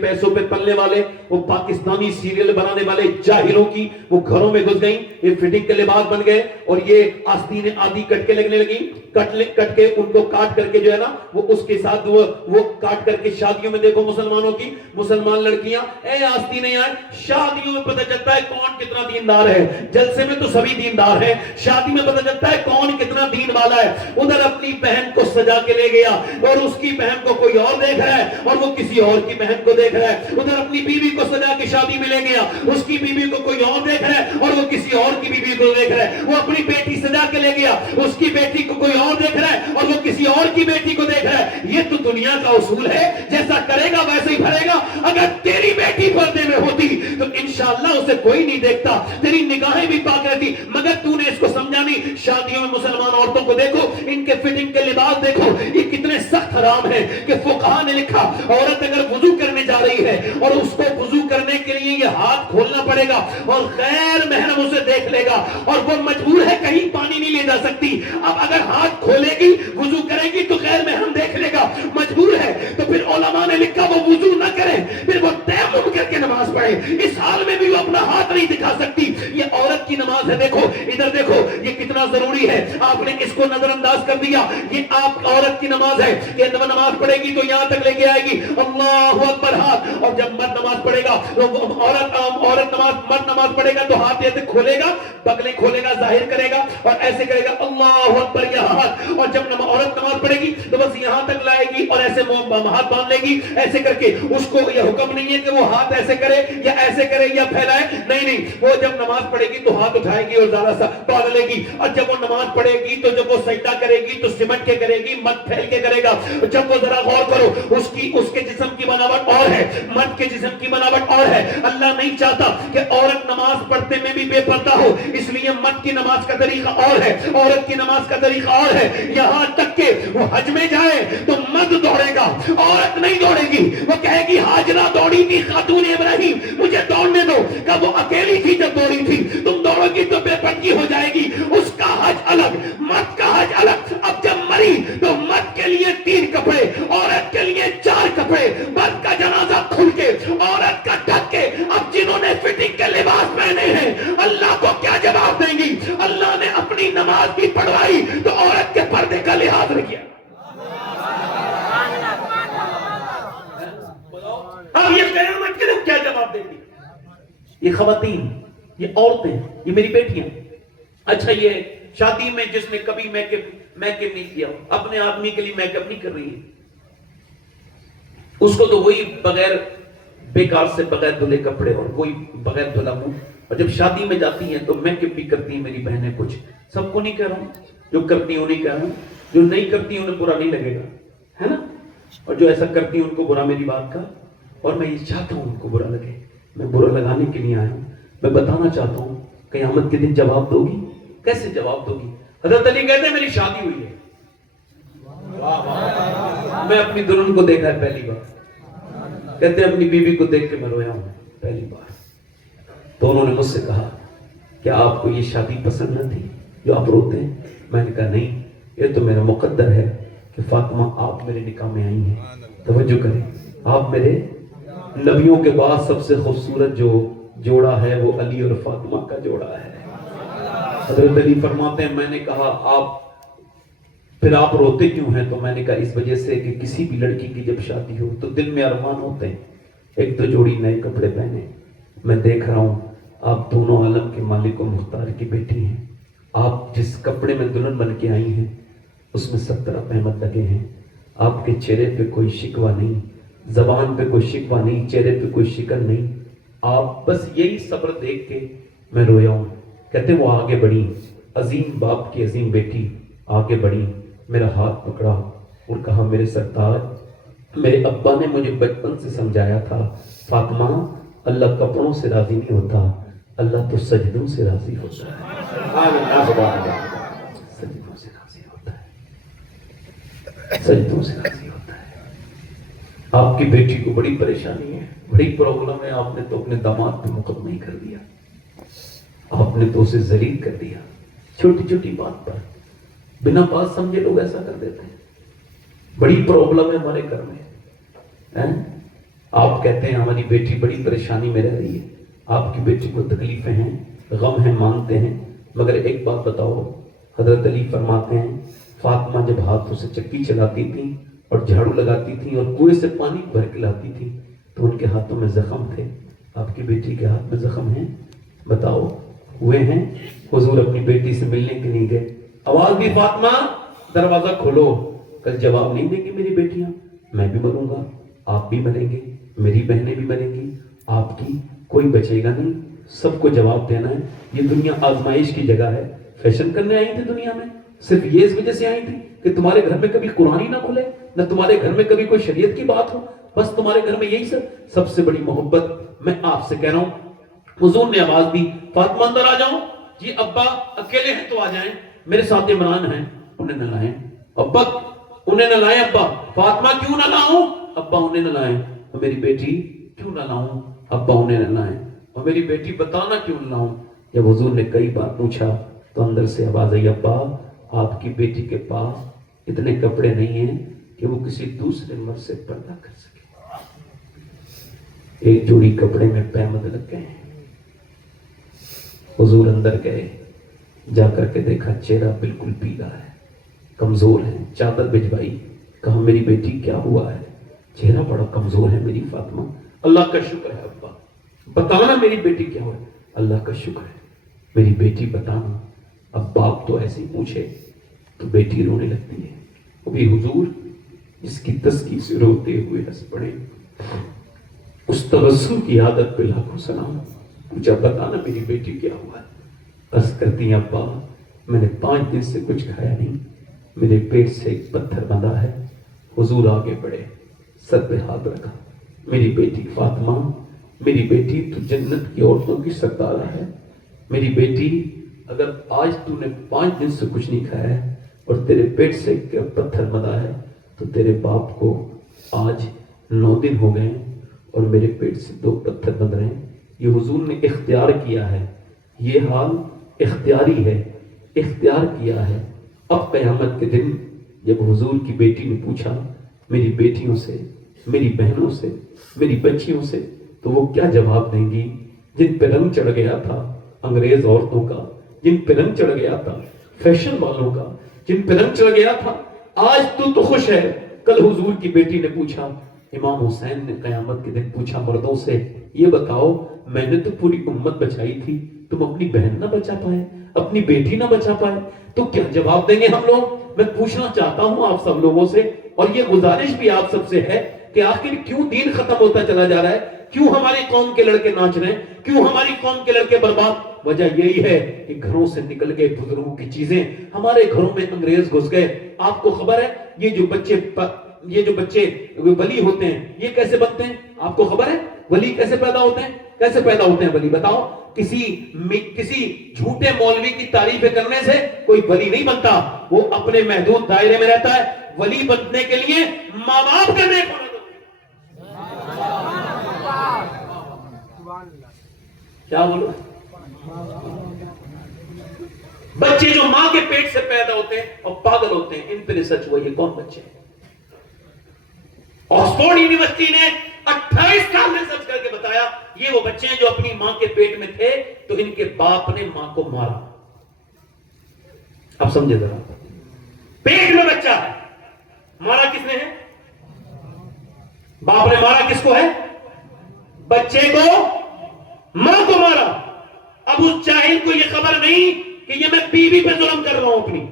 پیسوں پہ پلنے والے، وہ پاکستانی سیریل بنانے والے جاہلوں کی وہ گھروں میں گھس گئیں، یہ فٹنگ کے لباس بن گئے، اور یہ آستین آدھی کٹ کے لگنے لگیں، کٹ کے ان کو کاٹ کر کے جو ہے نا وہ اس کے ساتھ وہ کاٹ کر کے شادیوں میں دیکھو مسلمانوں کی، مسلمان لڑکیاں اے آستین آئے، شادیوں میں پتہ چلتا ہے کون کتنا دیندار ہے، جلسے میں تو سبھی دیندار ہیں، شادی میں پتہ چلتا ہے کون کتنا دین والا ہے، ادھر اپنی بہن کو سجا کے لے گیا اور اس کی بہن کو کوئی اور دیکھ رہا ہے اور وہ کسی اور کی بہن کو دیکھ رہا ہے، ادھر اپنی بیوی کو سجا کے شادی میں لے گیا، اس کی بیوی کو کوئی اور دیکھ رہا ہے اور وہ کسی اور کی بیوی کو دیکھ رہا ہے، وہ اپنی بیٹی سجا کے لے گیا، اس کی بیٹی کو کوئی اور دیکھ رہا ہے اور وہ کسی اور کی بیٹی کو دیکھ رہا ہے، یہ تو دنیا کا اصول ہے، جیسا کرے گا ویسے ہی بھرے گا، اگر تیری بیٹی پردے میں ہوتی تو انشاءاللہ اسے کوئی نہیں دیکھتا، تیری نگاہیں بھی پاک رہتی، مگر تو نے اس کو سمجھا نہیں، شادیوں میں مسلمان عورتوں کو دیکھو، ان کے فٹنگ کے لباس دیکھو، یہ کتنے سخت حرام ہیں کہ فقہاء نے لکھا عورت اگر وضو کرنے جا رہی ہے اور اس کو وضو کرنے کے لیے یہ ہاتھ کھولنا پڑے گا اور غیر محرم اسے دیکھ لے گا اور وہ مجبور ہے کہیں پانی نہیں لے جا سکتی، اب اگر ہاتھ کھولے گی وضو کرے گی تو غیر محرم دیکھ لے گا، مجبور ہے، تو پھر علماء نے لکھا وہ وضو نہ کرے، پھر وہ تیمم کر کے نماز پڑھے، اس حال میں بھی وہ اپنا ہاتھ نہیں دکھا سکتی، یہ عورت کی نماز ہے، دیکھو ادھر دیکھو یہ کتنا ضروری ہے، آپ نے اس کو نظر انداز کر دیا، یہ آپ عورت کی نماز ہے کہ نماز پڑھے گی تو یہاں تک لے کے آئے گی اللہ اکبر ہاتھ، اور جب مرد نماز پڑھے گا مرد نماز پڑھے گا تو ہاتھ ایسے کھولے گا، بغلیں کھولے گا، ظاہر کرے گا اور ایسے کرے گا اللہ اکبر یہاں ہاتھ، اور جب عورت نماز پڑھے گی تو بس یہاں تک لائے گی اور ایسے ہاتھ باندھ لے گی، ایسے کر کے، اس کو یہ حکم نہیں ہے کہ وہ ہاتھ ایسے کرے یا ایسے کرے یا پھیلائے، نہیں، وہ جب نماز پڑھے گی تو تو ہاتھ اٹھائے گی اور ذرا سا توڑ لے گی، اور جب وہ نماز پڑھے گی تو جب وہ سجدہ کرے گی تو سمٹ کے کرے گی، مت پھیل کے کرے گا۔ جب وہ ذرا غور کرو، اس کے جسم کی بناوٹ اور ہے، مرد کے جسم کی بناوٹ اور ہے۔ اللہ نہیں چاہتا کہ عورت نماز پڑھتے میں بھی بے پردہ ہو، اس لیے مرد کی نماز کا طریقہ اور ہے، عورت کی نماز کا طریقہ اور ہے۔ یہاں تک کہ وہ حج میں جائے تو مرد دوڑے گا، عورت نہیں دوڑے گی۔ وہ کہے گی ہاجرہ دوڑی تھی خاتون ابراہیم، مجھے دوڑنے دو۔ کب وہ اکیلی تھی جب دوڑی تھی، تم دوڑو گی تو بے پردگی ہو جائے گی۔ اس کا حج الگ، مرد کا حج الگ۔ اب جب مری تو مرد کے لیے 3 کپڑے، عورت کے لیے 4 کپڑے، مرد کا جنازہ کھل کے، عورت کا ڈھک کے۔ اب جنہوں نے فٹنگ کے لباس پہنے ہیں اللہ کو کیا جواب دیں گی؟ اللہ نے اپنی نماز بھی پڑھوائی تو عورت کے پردے کا لحاظ نہیں کیا۔ اب یہ قیامت کے دن کیا جواب دیں گی؟ یہ خواتین، یہ عورتیں، یہ میری بیٹیاں۔ اچھا یہ شادی میں جس نے کبھی میک اپ نہیں کیا، اپنے آدمی کے لیے میک اپ نہیں کر رہی ہے، اس کو تو وہی بغیر بیکار سے بغیر دھلے کپڑے اور وہی بغیر دھلا منہ، اور جب شادی میں جاتی ہیں تو میک اپ بھی کرتی ہیں میری بہنیں۔ کچھ سب کو نہیں کہہ رہا ہوں، جو کرتی ہیں انہیں کہہ رہا ہوں، جو نہیں کرتی ہیں انہیں برا نہیں لگے گا، ہے نا؟ اور جو ایسا کرتی ہیں ان کو برا میری بات کا، اور میں یہ چاہتا ہوں ان کو برا لگے۔ میں برا لگانے کے لیے آیا ہوں، میں بتانا چاہتا ہوں قیامت کے دن جواب دو گی؟ کیسے جواب دو گی؟ حضرت علی کہتے ہیں میری شادی ہوئی ہے، میں اپنی دلہن کو دیکھا ہے پہلی بار، کہتے ہیں اپنی بیوی کو دیکھ کے میں رویا ہوں پہلی بار۔ تو انہوں نے مجھ سے کہا کیا آپ کو یہ شادی پسند نہ تھی جو آپ روتے ہیں؟ میں نے کہا نہیں، یہ تو میرا مقدر ہے کہ فاطمہ آپ میرے نکاح میں آئی ہیں۔ توجہ کریں، آپ میرے نبیوں کے بعد سب سے خوبصورت جو جوڑا ہے وہ علی اور فاطمہ کا جوڑا ہے۔ حضرت علی فرماتے ہیں میں نے کہا پھر آپ روتے کیوں ہیں؟ تو میں نے کہا اس وجہ سے کہ کسی بھی لڑکی کی جب شادی ہو تو دل میں ارمان ہوتے ہیں، ایک تو جوڑی نئے کپڑے پہنے۔ میں دیکھ رہا ہوں آپ دونوں عالم کے مالک و مختار کی بیٹی ہیں، آپ جس کپڑے میں دلہن بن کے آئی ہیں اس میں 70 احمد لگے ہیں، آپ کے چہرے پہ کوئی شکوہ نہیں، زبان پہ کوئی شکوہ نہیں، چہرے پہ کوئی شکن نہیں، آپ بس یہی صبر دیکھ کے میں رویا ہوں۔ کہتے وہ آگے بڑھی، عظیم باپ کی عظیم بیٹی آگے بڑھی، میرا ہاتھ پکڑا اور کہا میرے سرتاج، میرے ابا نے مجھے بچپن سے سمجھایا تھا فاطمہ اللہ کپڑوں سے راضی نہیں ہوتا، اللہ تو سجدوں سے راضی ہوتا ہے۔ سجدوں سے راضی ہوتا ہے، سجدوں سے راضی ہوتا ہے۔ آپ کی بیٹی کو بڑی پریشانی ہے، بڑی پرابلم ہے، آپ نے تو اپنے داماد پہ مقدمہ ہی کر دیا، آپ نے تو اسے ذلیل کر دیا، چھوٹی چھوٹی بات پر بنا بات سمجھے لوگ ایسا کر دیتے ہیں۔ بڑی پرابلم ہے ہمارے گھر میں، آپ کہتے ہیں ہماری بیٹی بڑی پریشانی میں رہ رہی ہے، آپ کی بیٹی کو تکلیفیں ہیں، غم ہیں، مانتے ہیں، مگر ایک بات بتاؤ، حضرت علی فرماتے ہیں فاطمہ جب ہاتھوں سے چکی چلاتی تھی اور جھاڑو لگاتی تھی اور کنویں سے پانی بھر کے لاتی تھی تو ان کے ہاتھوں میں زخم تھے، آپ کی بیٹی کے ہاتھ میں زخم ہیں؟ بتاؤ ہوئے ہیں؟ حضور اپنی بیٹی سے ملنے کے لیے گئے، آواز دی فاطمہ دروازہ کھولو، کل جواب نہیں دیں گی میری بیٹیاں، میں بھی مروں گا، آپ بھی مریں گے، میری بہنیں بھی مریں گی، آپ کی کوئی بچے گا نہیں، سب کو جواب دینا ہے۔ یہ دنیا آزمائش کی جگہ ہے، فیشن کرنے آئی تھی دنیا میں، صرف یہ اس وجہ سے آئی تھی کہ تمہارے گھر میں کبھی قرآن ہی نہ کھلے، نہ تمہارے گھر میں کبھی کوئی شریعت کی بات ہو، بس تمہارے گھر میں یہی سب سے بڑی محبت۔ میں آپ سے کہہ رہا ہوں حضور نے آواز دی فاطمہ اندر آ جاؤ، جی ابا اکیلے ہیں تو آ جائیں، میرے ساتھ عمران ہیں، انہیں نہ لائیں، ابا انہیں نہ لائیں، ابا فاطمہ کیوں نہ لاؤں، ابا انہیں نہ لائیں، اور میری بیٹی کیوں نہ لاؤں، ابا انہیں نہ لائیں، اور میری بیٹی بتانا کیوں نہ لاؤں۔ جب حضور نے کئی بار پوچھا تو اندر سے آواز آئی ابا آپ کی بیٹی کے پاس اتنے کپڑے نہیں ہیں کہ وہ کسی دوسرے مرد سے پردہ کر سکے، ایک جوڑی کپڑے میں پہمد لگ گئے ہیں۔ حضور اندر گئے، جا کر کے دیکھا چہرہ بالکل پیلا ہے، کمزور ہے، چادر بھجوائی، کہا میری بیٹی کیا ہوا ہے؟ چہرہ بڑا کمزور ہے میری فاطمہ۔ اللہ کا شکر ہے ابا، بتانا میری بیٹی کیا ہوا ہے؟ اللہ کا شکر ہے میری بیٹی بتانا۔ اب باپ تو ایسے ہی پوچھے تو بیٹی رونے لگتی ہے، ابھی حضور جس کی تسکی سے روتے ہوئے ہنس پڑے، اس تبسم کی عادت پہ لاکھوں سلام، پوچھا بتانا میری بیٹی کیا ہوا ہے؟ بس کرتی ہیں ابا میں نے 5 دن سے کچھ کھایا نہیں, میرے پیٹ سے ایک پتھر بندھا ہے. حضور آگے بڑھے, سر پہ ہاتھ رکھا, میری بیٹی فاطمہ, میری بیٹی تو جنت کی عورتوں کی سردارہ ہے. میری بیٹی اگر آج تو نے 5 دن سے کچھ نہیں کھایا ہے اور تیرے پیٹ سے ایک پتھر بندھا ہے تو تیرے باپ کو آج 9 دن ہو گئے اور میرے پیٹ سے 2 پتھر بندھ رہے ہیں. یہ حضور نے اختیار کیا ہے, یہ حال اختیاری ہے, اختیار کیا ہے. اب قیامت کے دن جب حضور کی بیٹی نے پوچھا میری بیٹیوں سے, میری بہنوں سے, میری بچیوں سے, تو وہ کیا جواب دیں گی؟ جن پہ رنگ چڑھ گیا تھا انگریز عورتوں کا, جن پہ رنگ چڑھ گیا تھا فیشن والوں کا, جن پہ رنگ چڑھ گیا تھا, آج تو خوش ہے. کل حضور کی بیٹی نے پوچھا, امام حسین نے قیامت کے دن پوچھا مردوں سے, یہ بتاؤ میں نے تو پوری امت بچائی تھی, تم اپنی بہن نہ بچا پائے, اپنی بیٹی نہ بچا پائے, تو کیا جواب دیں گے ہم لوگ؟ میں پوچھنا چاہتا ہوں آپ سب لوگوں سے, اور یہ گزارش بھی آپ سب سے ہے کہ آخر کیوں دین ختم ہوتا چلا جا رہا ہے, کیوں ہماری قوم کے لڑکے ناچ رہے ہیں, کیوں ہماری قوم کے لڑکے برباد؟ وجہ یہی ہے کہ گھروں سے نکل گئے بزرگوں کی چیزیں, ہمارے گھروں میں انگریز گھس گئے. آپ کو خبر ہے یہ جو بچے ولی ہوتے ہیں یہ کیسے بنتے ہیں؟ آپ کو خبر ہے ولی کیسے پیدا ہوتے ہیں؟ کیسے پیدا ہوتے ہیں ولی بتاؤ؟ کسی جھوٹے مولوی کی تعریفیں کرنے سے کوئی ولی نہیں بنتا, وہ اپنے محدود دائرے میں رہتا ہے. ولی بننے کے لیے ماں باپ کا نیک ہونا. کیا بولو؟ بچے جو ماں کے پیٹ سے پیدا ہوتے ہیں اور پاگل ہوتے ہیں, ان پہ ریسرچ ہوا. یہ کون بچے ہیں؟ آکسفورڈ یونیورسٹی نے 28 سال ریسرچ کر کے بتایا یہ وہ بچے ہیں جو اپنی ماں کے پیٹ میں تھے تو ان کے باپ نے ماں کو مارا. اب سمجھے ذرا, پیٹ میں بچہ ہے, مارا کس نے ہے؟ باپ نے مارا کس کو ہے؟ بچے کو, ماں کو مارا. اب اس جاہل کو یہ خبر نہیں کہ یہ میں بیوی پہ ظلم کر رہا ہوں اپنی,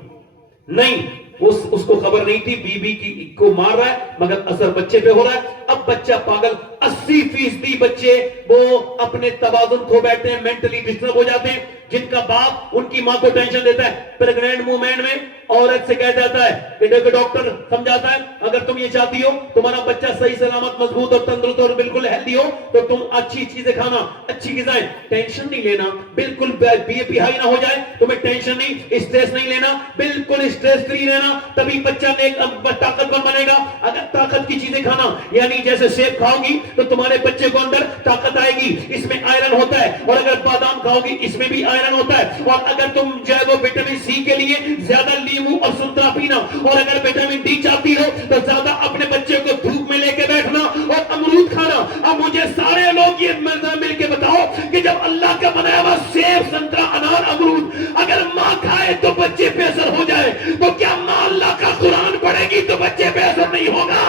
نہیں, اس کو خبر نہیں تھی بیوی کی کو مار رہا ہے مگر اثر بچے پہ ہو رہا ہے. اب بچہ پاگل, 80% بچے وہ اپنے توازن کھو بیٹھتے ہیں, مینٹلی ڈسٹرب ہو جاتے ہیں. جن کا باپ ان کی ماں کو ٹینشن دیتا ہے, پریگنینٹ مومنٹ میں عورت سے کہہ جاتا ہے کہ دیکھو ڈاکٹر سمجھاتا ہے اگر تم یہ چاہتی ہو تمہارا بچہ صحیح سلامت مضبوط اور تندرست اور بالکل ہیلدی ہو تو تم اچھی چیزیں کھانا, اچھی غذائیں, ٹینشن نہیں لینا, بالکل بی پی ہائی نہ ہو جائے, تمہیں ٹینشن نہیں, اسٹریس نہیں لینا, بالکل اسٹریس فری رہنا, تبھی بچہ نیک طاقتور بنے گا. اگر طاقت کی چیزیں کھانا یعنی جیسے سیب کھاؤ گی تو تمہارے بچے کو اندر طاقت آئے گی, اس میں آئرن ہوتا ہے, اور اگر بادام کھاؤ گی اس میں بھی آئرن ہوتا ہے. اور اگر تم جو ہے وہ وٹامن سی کے لیے زیادہ لیمو اور سنترا پینا, اور اگر وٹامن ڈی چاہتی ہو تو زیادہ اپنے بچے کو دھوپ میں لے کے بیٹھنا اور امرود کھانا. اب مجھے سارے لوگ یہ مل کے بتاؤ کہ جب اللہ کا بنایا ہوا سیب, سنترا, انار, امرود اگر ماں کھائے تو بچے پہ اثر ہو جائے تو کیا ماں اللہ کا قرآن پڑھے گی تو بچے پہ اثر نہیں ہوگا؟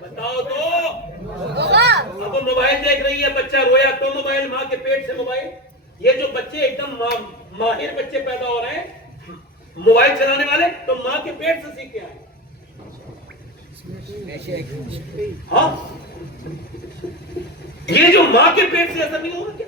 بتاؤ تو. اب موبائل دیکھ رہی ہے, بچہ رویا تو موبائل, ماں کے پیٹ سے موبائل. یہ جو بچے ایک دم ماہر بچے پیدا ہو رہے ہیں موبائل چلانے والے, تو ماں کے پیٹ سے سیکھ کے آئے. ہاں, یہ جو ماں کے پیٹ سے اثر نہیں ہوگا کیا؟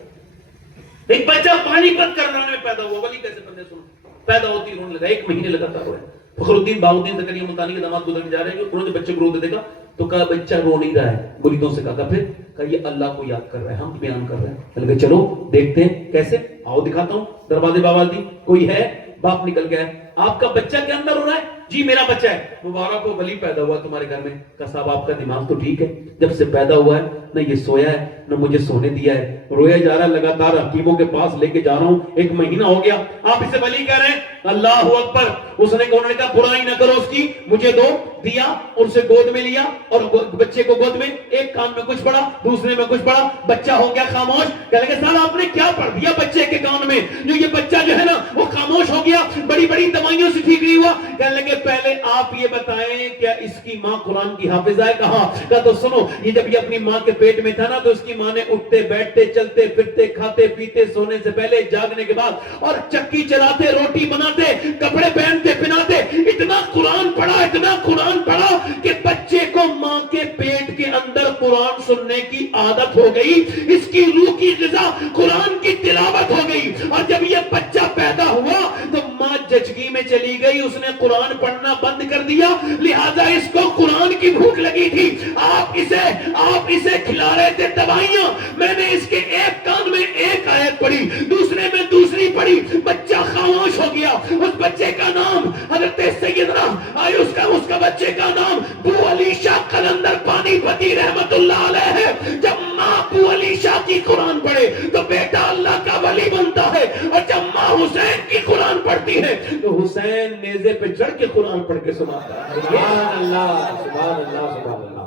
ایک بچہ پانی پت کرنانے میں پیدا ہوا, ولی کیسے بندے سنو, پیدا ہوتی رونے لگا, 1 مہینے لگاتار رویا. فخر الدین باؤدین زکریا ملتانی کے داماد گزرنے جا رہے ہیں, انہوں نے بچے کو روتے دیکھا تو کہا بچہ رو نہیں رہا ہے. مریدوں سے کہا پھر کہا یہ اللہ کو یاد کر رہا ہے, ہم بیان کر رہے ہیں. کہ چلو دیکھتے ہیں کیسے, آؤ دکھاتا ہوں. دروازے باواز دی, کوئی ہے؟ باپ نکل گیا ہے. آپ کا بچہ کے اندر ہو رہا ہے؟ جی میرا بچہ ہے. مبارک ہو, ولی پیدا ہوا تمہارے گھر میں. کہا صاحب آپ کا دماغ تو ٹھیک ہے, جب سے پیدا ہوا ہے نہ یہ سویا ہے نہ مجھے سونے دیا ہے, رویا جا رہا ہے, لگاتار حکیموں کے پاس لے کے جا رہا ہوں, 1 مہینہ ہو گیا. آپ اسے ولی کہہ رہے ہیں, اللہ اکبر. انہوں نے کہا برائی نہ کرو اس کی, مجھے دو, دیا, اسے گود میں لیا اور بچے کو گود میں, ایک کان میں کچھ پڑا دوسرے میں کچھ پڑا, بچہ ہو گیا خاموش. کہنے لگے صاحب آپ نے کیا پڑھ دیا بچے کے کان میں جو یہ بچہ جو ہے نا وہ خاموش ہو گیا, بڑی بڑی دوائیوں سے ٹھیک نہیں ہوا. کہنے لگے پہلے آپ یہ بتائیں کیا اس کی ماں قرآن کی حافظہ ہے؟ کہا تو سنو, یہ جب یہ اپنی ماں کے پیٹ میں تھا نا تو اس کی ماں نے اٹھتے بیٹھتے چلتے پھرتے کھاتے پیتے سونے سے پہلے جاگنے کے بعد اور چکی چلاتے روٹی بناتے کپڑے پہنتے پہناتے اتنا قرآن پڑھا کہ بچے کو ماں کے پیٹ کے اندر قرآن سننے کی عادت ہو گئی. اس کی روح کی غذا قرآن کی تلاوت زچگی میں چلی گئی, اس نے قرآن پڑھنا بند کر دیا, لہذا اس کو قرآن کی بھوک لگی تھی. آپ اسے کھلا رہے تھے دوائیاں, میں نے اس کے ایک کان میں ایک آیت پڑھی, دوسرے میں دوسری پڑھی, بچہ خاموش ہو گیا. اس بچے کا نام حضرت سیدنا اس کا بچے کا نام بو علی شاہ قلندر پانی پتی رحمت اللہ علیہ ہے. جب ماں بو علی شاہ کی قرآن پڑھے تو بیٹا اللہ کا ولی بنتا ہے, اور جب ماں حسین کی قرآن پڑھتی ہے تو حسین نیزے پہ چڑھ کے قرآن پڑھ کے سناتا ہے. سبحان اللہ, سبحان اللہ, سبحان اللہ,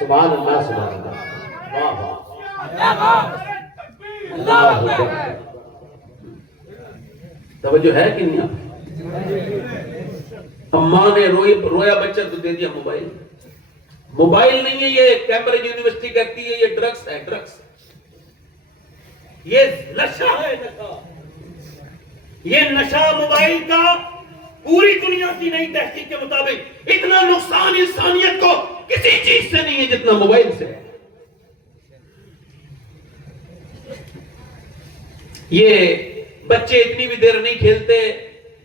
سبحان اللہ, سبحان اللہ. واہ واہ, توجہ ہے کہ نہیں آپ؟ اماں نے رویا بچہ تو دے دیا موبائل. موبائل نہیں ہے یہ, کیمبرج یونیورسٹی کہتی ہے یہ ڈرگس ہے, ڈرگس, یہ نشہ ہے, نشہ. یہ نشہ موبائل کا پوری دنیا کی نئی تحقیق کے مطابق اتنا نقصان انسانیت کو کسی چیز سے نہیں ہے جتنا موبائل سے ہے. یہ بچے اتنی بھی دیر نہیں کھیلتے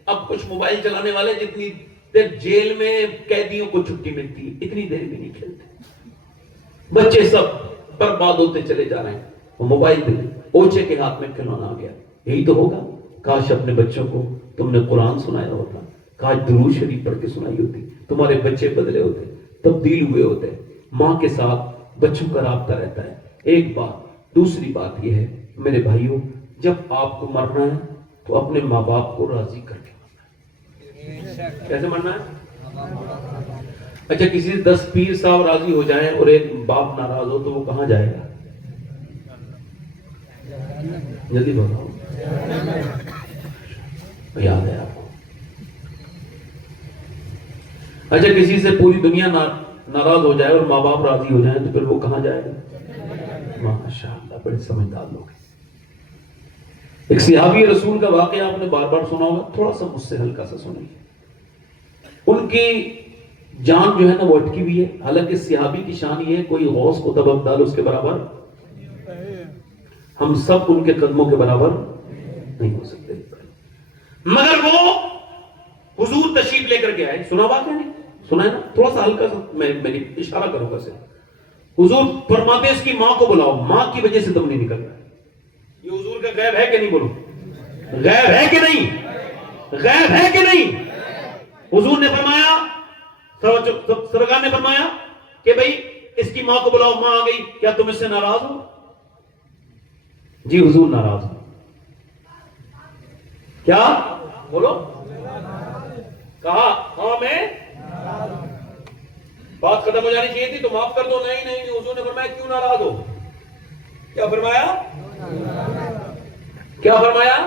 اب کچھ موبائل چلانے والے, جتنی دیر جیل میں قیدیوں کو چھٹی ملتی ہے اتنی دیر بھی نہیں کھیلتے. بچے سب برباد ہوتے چلے جا رہے ہیں, وہ موبائل دے اوچے کے ہاتھ میں کھلونا آ گیا. یہی تو ہوگا. کاش اپنے بچوں کو تم نے قرآن سنایا ہوتا, کاش درود شریف پڑھ کے سنائی ہوتی, تمہارے بچے بدلے ہوتے, تبدیل ہوئے ہوتے. ماں کے ساتھ بچوں کا رابطہ رہتا ہے. ایک بات. دوسری بات یہ ہے میرے بھائیوں, جب آپ کو مرنا ہے تو اپنے ماں باپ کو راضی کر کے مرنا ہے. کیسے مرنا ہے؟ اچھا کسی 10 پیر صاحب راضی ہو جائیں اور ایک باپ ناراض ہو تو وہ کہاں جائے گا؟ جلدی بتاؤ, یاد ہے آپ کو؟ اچھا کسی سے پوری دنیا ناراض ہو جائے اور ماں باپ راضی ہو جائیں تو پھر وہ کہاں جائے گا؟ ماشاءاللہ, بڑے سمجھدار لوگ ہیں. ایک صحابی رسول کا واقعہ آپ نے بار بار سنا ہوگا, تھوڑا سا مجھ سے ہلکا سا سنیے. ان کی جان جو ہے نا وہ اٹکی ہوئی ہے, حالانکہ صحابی کی شان یہ ہے کوئی غوث کو تب ابدال اس کے برابر, ہم سب ان کے قدموں کے برابر نہیں ہو سکتے, مگر وہ حضور تشریف لے کر کے آئے. سنا بات ہے نہیں سنا ہے نا, تھوڑا سا ہلکا سا میں اشارہ کروں گا صرف. حضور فرماتے اس کی ماں کو بلاؤ, ماں کی وجہ سے دم نہیں نکل رہا ہے. یہ حضور کا غیب ہے کہ نہیں؟ بولو غیب ہے کہ نہیں؟ غیب ہے کہ نہیں؟ حضور نے فرمایا, سرکار نے فرمایا کہ بھئی اس کی ماں کو بلاؤ. ماں آ گئی, کیا تم اس سے ناراض ہو؟ جی حضور ناراض ہو. کیا بولو؟ کہا ہاں میں بات ختم ہو جانی چاہیے تھی تو معاف کر دو. نہیں حضور نے فرمایا کیوں ناراض ہو؟ کیا فرمایا؟ کیا فرمایا؟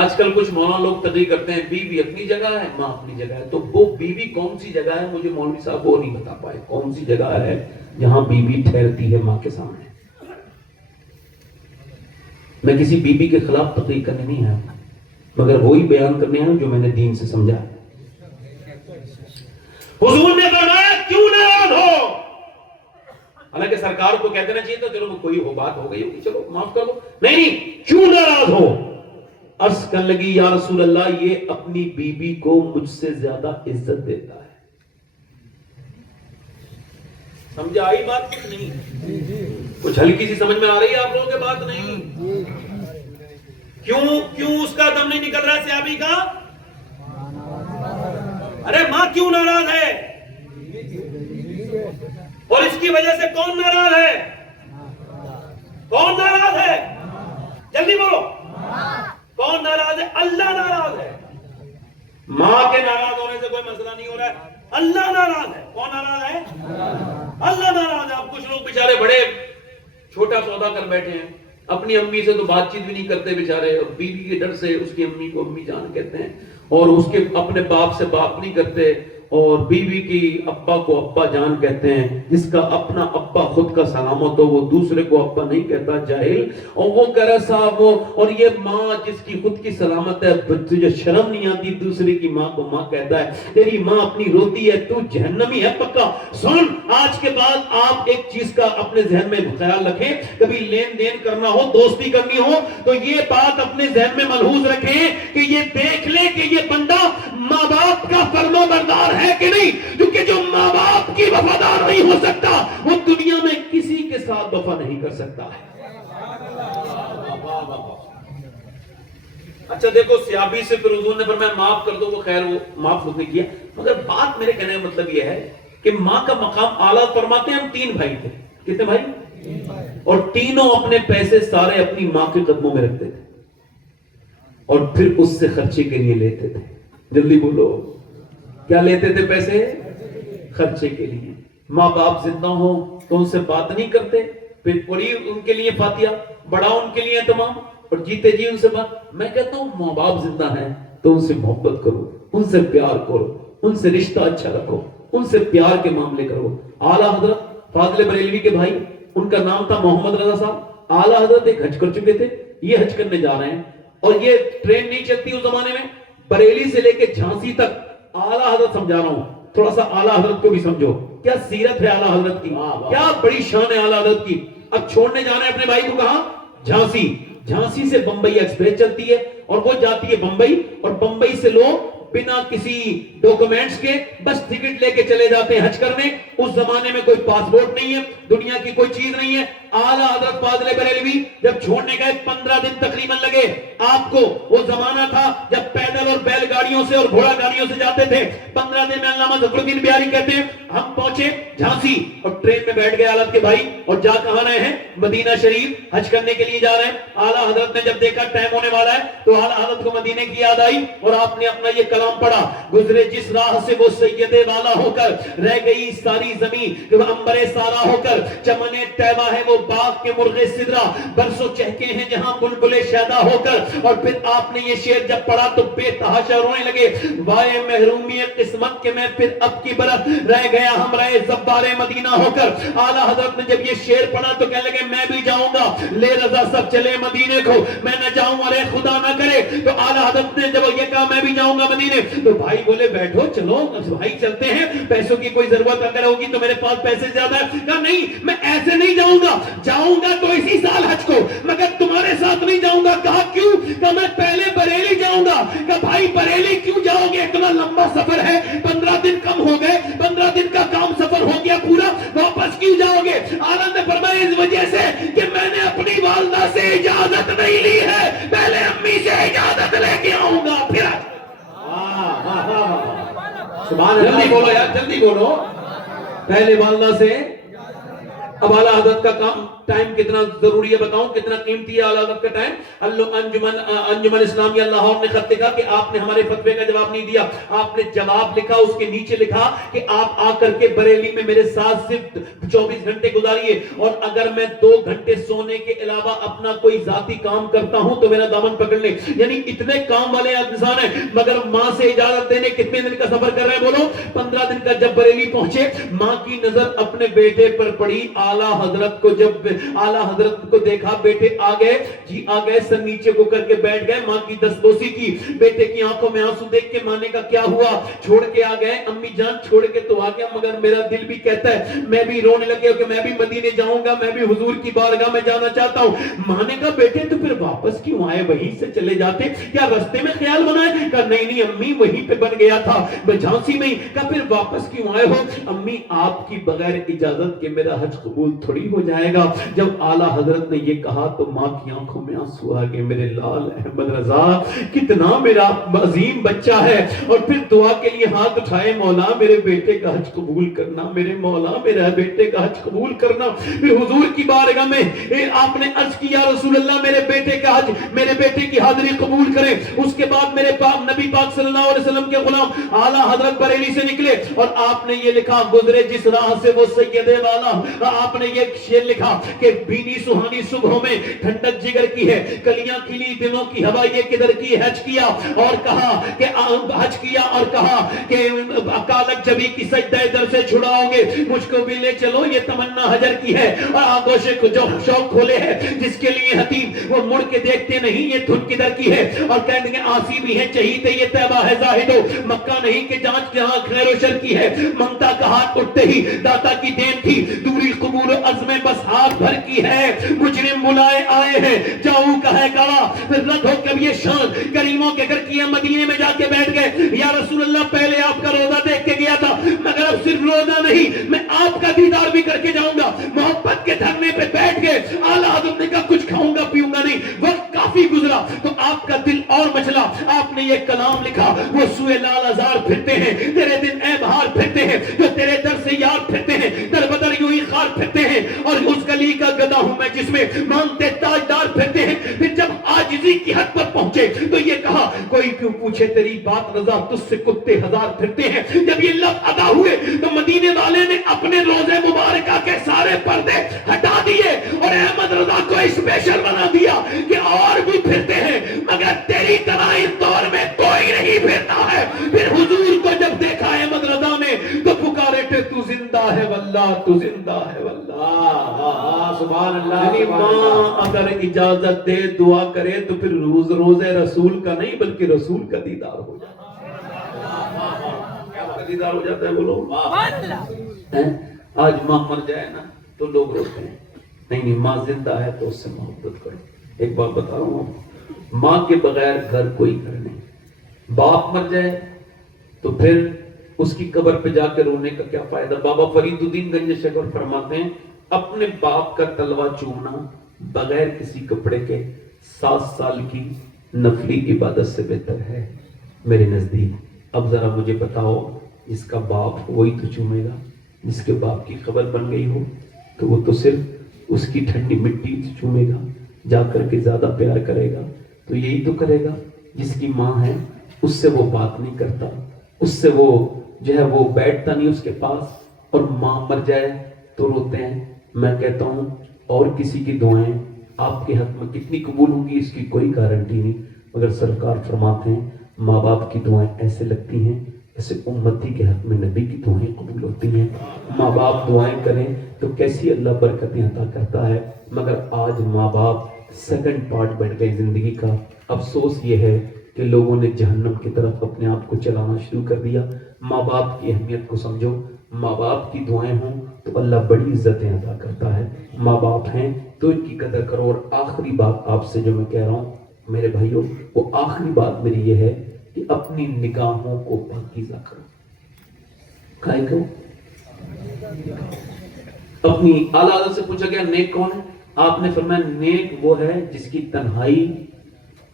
آج کل کچھ مولانا لوگ تقریر کرتے ہیں بیوی اپنی جگہ ہے ماں اپنی جگہ ہے. تو وہ بیوی کون سی جگہ ہے مجھے مولوی صاحب وہ نہیں بتا پائے. کون سی جگہ ہے جہاں بیوی ٹھہرتی ہے ماں کے سامنے؟ میں کسی بیوی کے خلاف تقریر کرنے نہیں آیا, مگر وہی بیان کرنے آیا جو میں نے دین سے سمجھا. حضور نے فرمایا کیوں ناراض ہو؟ حالانکہ سرکار کو کہہ دینا چاہیے تو چلو کوئی ہو بات ہو گئی ہوگی چلو معاف کر دو. نہیں کیوں ناراض ہو؟ عرض کرنے لگی یا رسول اللہ یہ اپنی بیوی کو مجھ سے زیادہ عزت دیتا ہے. سمجھ آئی بات؟ کچھ نہیں, کچھ ہلکی سی سمجھ میں آ رہی ہے آپ لوگوں کے بات نہیں؟ کیوں اس کا دم نہیں نکل رہا صحابی کا؟ ارے ماں کیوں ناراض ہے؟ اور اس کی وجہ سے کون ناراض ہے؟ کون ناراض ہے؟ جلدی بولو. کون ناراض ہے؟ اللہ ناراض ہے. ماں کے ناراض ہونے سے کوئی مسئلہ نہیں ہو رہا ہے, اللہ ناراض ہے. کون ناراض ہے؟ اللہ ناراض ہے. اب کچھ لوگ بیچارے بڑے چھوٹا سودا کر بیٹھے ہیں, اپنی امی سے تو بات چیت بھی نہیں کرتے بیچارے, بیوی کے ڈر سے اس کی امی کو امی جان کہتے ہیں, اور اس کے اپنے باپ سے باپ نہیں کرتے, اور بیوی کی ابا کو ابا جان کہتے ہیں. جس کا اپنا ابا خود کا سلامت ہو وہ دوسرے کو ابا نہیں کہتا، جاہل. اور وہ کہہ رہا صاحب وہ، اور یہ ماں جس کی خود کی سلامت ہے تجھے شرم نہیں آتی دوسرے کی ماں کو ماں کہتا ہے، تیری ماں اپنی روتی ہے تو جہنمی ہے پکا. سن، آج کے بعد آپ ایک چیز کا اپنے ذہن میں خیال رکھیں، کبھی لین دین کرنا ہو، دوستی کرنی ہو تو یہ بات اپنے ذہن میں ملحوظ رکھیں کہ یہ دیکھ لیں کہ یہ بندہ ماں باپ کا فرما بردار ہے کہ نہیں. کیونکہ جو ماں باپ کی وفادار نہیں ہو سکتا وہ دنیا میں کسی کے ساتھ وفا نہیں کر سکتا ہے. اچھا دیکھو، سیابی سے پھر حضور نے فرمایا معاف کر دو، وہ خیر وہ معاف اس نے کیا. مگر بات میرے کہنے کا مطلب یہ ہے کہ ماں کا مقام اعلیٰ. فرماتے ہیں ہم 3 بھائی تھے. کتنے بھائی؟ اور تینوں اپنے پیسے سارے اپنی ماں کے قدموں میں رکھتے تھے اور پھر اس سے خرچے کے لیے لیتے تھے. جلدی بولو، کیا لیتے تھے؟ پیسے خرچے کے لیے. ماں باپ زندہ ہو تو ان سے بات نہیں کرتے، پھر پڑی ان کے لیے فاتحہ، بڑا ان کے لیے تمام، اور جیتے جی ان سے بات. میں کہتا ہوں ماں باپ زندہ ہیں تو ان سے محبت کرو، ان سے پیار کرو، ان سے رشتہ اچھا رکھو، ان سے پیار کے معاملے کرو. اعلیٰ حضرت فاضل بریلوی کے بھائی، ان کا نام تھا محمد رضا صاحب. اعلیٰ حضرت ایک حج کر چکے تھے، یہ حج کرنے جا رہے ہیں اور یہ ٹرین نہیں چلتی اس زمانے میں، بریلی سے لے کے جھانسی تک. اعلیٰ حضرت سمجھا رہا ہوں، تھوڑا سا اعلیٰ حضرت کو بھی سمجھو. کیا سیرت ہے اعلیٰ حضرت کی، کیا بڑی شان ہے اعلیٰ حضرت کی. اب چھوڑنے جانا ہے اپنے بھائی کو کہاں؟ جھانسی. جھانسی سے بمبئی ایکسپریس چلتی ہے اور وہ جاتی ہے بمبئی، اور بمبئی سے لوگ بنا کسی ڈاکومنٹس کے بس ٹکٹ لے کے چلے جاتے ہیں حج کرنے. اس زمانے میں کوئی پاسپورٹ نہیں ہے، دنیا کی کوئی چیز نہیں ہے. اعلیٰ حضرت فاضل بریلوی جب چھوڑنے گئے 15 دن تقریباً لگے. آپ کو وہ زمانہ تھا جب پیدل اور بیل گاڑیوں سے اور گھوڑا گاڑیوں سے جاتے تھے. 15 دن میں علامہ ظفر الدین بیاری کہتے ہیں ہم پہنچے جھانسی اور ٹرین میں بیٹھ گئے حضرت کے بھائی، اور جا کہاں رہے ہیں؟ مدینہ شریف حج کرنے کے لیے جا رہے ہیں. اعلیٰ حضرت نے جب دیکھا ٹائم ہونے والا ہے تو اعلیٰ حضرت کو مدینے کی یاد آئی اور آپ نے اپنا یہ کلام پڑھا، گزرے جس راہ سے وہ سیدے والا ہو کر، رہ گئی ساری زمین عنبر سارا ہو کر، چمن طیبہ ہے وہ باغ کے مرغ سدرا، برسوں چہکے ہیں جہاں بلبل شیدا ہو کر. اور پھر آپ نے یہ شعر جب پڑھا تو بے تحاشا رونے لگے. وائے محرومی قسمت کے میں پھر اب کی برف رہ گیا ہمراہ زبار مدینہ ہو کر. اعلیٰ حضرت نے جب یہ شعر پڑھا تو کہنے لگے میں بھی جاؤں گا، لے رضا سب چلے مدینے کو، میں نہ جاؤں ارے خدا نہ کرے. تو اعلیٰ حضرت نے جب یہ کہا میں بھی جاؤں گا مدینے، تو بھائی بولے بیٹھو چلو بھائی چلتے ہیں، پیسوں کی کوئی ضرورت اگر ہوگی تو میرے پاس پیسے زیادہ ہے. کہا نہیں میں ایسے نہیں جاؤں گا، جاؤں گا تو اسی سال حج کو، مگر تمہارے ساتھ نہیں جاؤں گا. کہا کیوں؟ کہا میں پہلے بریلی جاؤں گا. کہا بھائی بریلی کیوں جاؤ گے؟ اتنا لمبا سفر ہے، 15 دن کم ہو گئے، 15 دن کا کام سفر ہو گیا پورا، واپس کیوں جاؤ گے؟ اعلیٰ نے فرمایا اس وجہ سے کہ میں نے اپنی والدہ سے اجازت نہیں لی ہے، پہلے امی سے اجازت لے کے آؤں گا پھر. جلدی بولو یار، جلدی بولو. پہلے والدہ سے. اب اعلیٰ حضرت کا کام ٹائم کتنا ضروری ہے بتاؤں، کتنا قیمتی ہے اعلیٰ حضرت کا ٹائم. انجمن اسلامیہ لاہور نے خط لکھا کہ آپ نے ہمارے فتوے کا جواب نہیں دیا. آپ نے جواب لکھا، اس کے نیچے لکھا کہ آپ آ کر کے بریلی میں میرے ساتھ صرف 24 گھنٹے گزاریے، اور اگر میں 2 گھنٹے سونے کے علاوہ اپنا کوئی ذاتی کام کرتا ہوں تو میرا دامن پکڑ لیں. یعنی اتنے کام والے انسان ہیں، مگر ماں سے اجازت دینے کتنے دن کا سفر کر رہے ہیں بولو؟ 15 دن کا. جب بریلی پہنچے ماں کی نظر اپنے بیٹے پر پڑی. اعلیٰ حضرت کو جب اعلیٰ حضرت کو دیکھا، بیٹے آ گئے جی آ گئے، سر نیچے کو کر کے بیٹھ گئے. ماں کی دستبوسی کی، بیٹے کی آنکھوں میں آنسو دیکھ کے ماں نے کہا کیا ہوا؟ چھوڑ کے آ گئے. امی جان چھوڑ کے تو آ گیا، مگر میرا دل بھی کہتا ہے، میں بھی رونے لگے کہ میں بھی مدینے جاؤں گا، میں بھی حضور کی بارگاہ میں جانا چاہتا ہوں. ماں نے کہا بیٹے تو پھر واپس کیوں آئے؟ وہیں سے چلے جاتے، کیا رستے میں خیال بنائے؟ کہا نہیں امی وہیں پہ بن گیا تھا جھانسی میں ہی. کہا پھر واپس کیوں آئے ہو؟ امی آپ کی بغیر اجازت کے میرا حج قبول تھوڑی ہو جائے گا. جب اعلیٰ حضرت نے یہ کہا تو ماں کی آنکھوں میں آنسو آ گئے. میرے لال احمد رضا کتنا میرا عظیم بچہ ہے. اور پھر دعا کے لیے ہاتھ اٹھائے، مولا میرے بیٹے کا حج قبول کرنا، میرے مولا میرے بیٹے کا حج قبول کرنا. پھر حضور کی بارگاہ میں آپ نے عرض کیا رسول اللہ میرے بیٹے کا حج، میرے بیٹے کی حاضری قبول کریں. اس کے بعد میرے نبی پاک صلی اللہ علیہ وسلم کے غلام اعلیٰ حضرت بریلی سے نکلے اور آپ نے یہ لکھا، گزرے جس راہ سے وہ سیدے والا. آپ نے یہ شعر لکھا کہ بینی سہانی صبحوں میں ٹھنڈک جگر کی ہے، کلیاں کھلی دنوں کی ہوا یہ کدھر کی، حج کیا اور کہا کہ حج کیا اور کہا کہ کالک جبی کی سجدہ در سے چھڑاؤ گے، مجھ کو بھی لے چلو، یہ تمنا حجر کی ہے اور آگوشے کو جو شوق کھولے ہے جس کے لیے حتیم وہ مڑ کے دیکھتے نہیں یہ دھن کدھر کی ہے، اور کہتے ہیں آسی بھی ہے چہیتے یہ طیبہ ہے زاہدو، مکہ نہیں کہ جانچ جہاں خیر و شر کی ہے، ممتا کا ہاتھ اٹھتے ہی داتا کی دین تھی، دوری قبول و عزم بس ہاتھ بھر کی ہے، مجرم بلائے آئے ہیں جاؤ کا ہے گواہ، پھر رد ہو کب یہ شان کریموں کے گھر کی ہے، مدینے میں جا کے بیٹھ گئے، یا رسول اللہ پہلے آپ کا روزہ دیکھ کے گیا تھا مگر اب صرف روزہ نہیں میں آپ کا دیدار بھی کر کے جاؤں گا، محبت کے دھرنے پہ بیٹھ گئے، اعلیٰ حضرت نے کہا کچھ کھاؤں گا پیوں گا نہیں، وقت کافی گزرا تو آپ کا دل اور مچلا، آپ نے یہ کلام لکھا، وہ سوئے لال ازار پھرتے ہیں تیرے دن اے بہار پھرتے ہیں، جو تیرے در سے یار پھرتے ہیں در بدر یوں ہی خار پھرتے ہیں، اور اس گلی کا گدا ہوں میں جس میں مانگتے تاجدار پھرتے ہیں، پھر جب عاجزی کی حد پر پہنچے تو یہ کہا کوئی کیوں پوچھے تیری بات رضا تجھ سے کتے ہزار پھرتے ہیں، جب یہ لفظ ادا ہوئے تو مدینے والے نے اپنے روزے مبارکہ کے سارے پردے ہٹا دیے اور احمد رضا کو اسپیشل بنا دیا کہ اور بھی پھرتے ہیں مگر تیری طرح اس دور میں کوئی نہیں پھرتا ہے، پھر حضور کو جب دیکھا احمد رضا نے تو پکارے تھے تو زندہ ہے واللہ تو زندہ ہے واللہ، سبحان اللہ، یعنی ماں اگر اجازت دے دعا کرے تو پھر روزے رسول کا نہیں بلکہ رسول کا دیدار ہو جاتا ہے، دیدار ہو جاتا ہے، بولو آج ماں مر جائے نا تو لوگ روتے ہیں، نہیں ماں زندہ ہے تو اس سے محبت کرو۔ ایک بات بتا رہا ہوں، ماں کے بغیر گھر کوئی گھر نہیں، باپ مر جائے تو پھر اس کی قبر پہ جا کے رونے کا کیا فائدہ؟ بابا فرید الدین گنج شکر فرماتے ہیں اپنے باپ کا تلوا چومنا بغیر کسی کپڑے کے 7 سال کی نفلی عبادت سے بہتر ہے میرے نزدیک۔ اب ذرا مجھے بتاؤ جس کا باپ وہی تو چومے گا، جس کے باپ کی خبر بن گئی ہو تو وہ تو صرف اس کی ٹھنڈی مٹی چومے گا، جا کر کے زیادہ پیار کرے گا، تو یہی تو کرے گا جس کی ماں ہے اس سے وہ بات نہیں کرتا، اس سے وہ جو ہے وہ بیٹھتا نہیں اس کے پاس، اور ماں مر جائے تو روتے ہیں۔ میں کہتا ہوں اور کسی کی دعائیں آپ کے حق میں کتنی قبول ہوں گی اس کی کوئی گارنٹی نہیں، مگر سرکار فرماتے ہیں ماں باپ کی دعائیں ایسے لگتی ہیں ایسے امتی کے حق میں نبی کی دعائیں قبول ہوتی ہیں۔ ماں باپ دعائیں کریں تو کیسی اللہ برکتیں عطا کرتا ہے، مگر آج ماں باپ سیکنڈ پارٹ بن گئے زندگی کا۔ افسوس یہ ہے کہ لوگوں نے جہنم کی طرف اپنے آپ کو چلانا شروع کر دیا۔ ماں باپ کی اہمیت کو سمجھو، ماں باپ کی دعائیں ہوں تو اللہ بڑی عزتیں عطا کرتا ہے، ماں باپ ہیں تو ان کی قدر کرو۔ اور آخری بات آپ سے جو میں کہہ رہا ہوں میرے بھائیوں، وہ آخری بات میری یہ ہے کہ اپنی نگاہوں کو پاکیزہ کرو۔ کائیں کو اپنی اعلیٰ حضرت سے پوچھا گیا نیک کون ہے؟ آپ نے فرمایا نیک وہ ہے جس کی تنہائی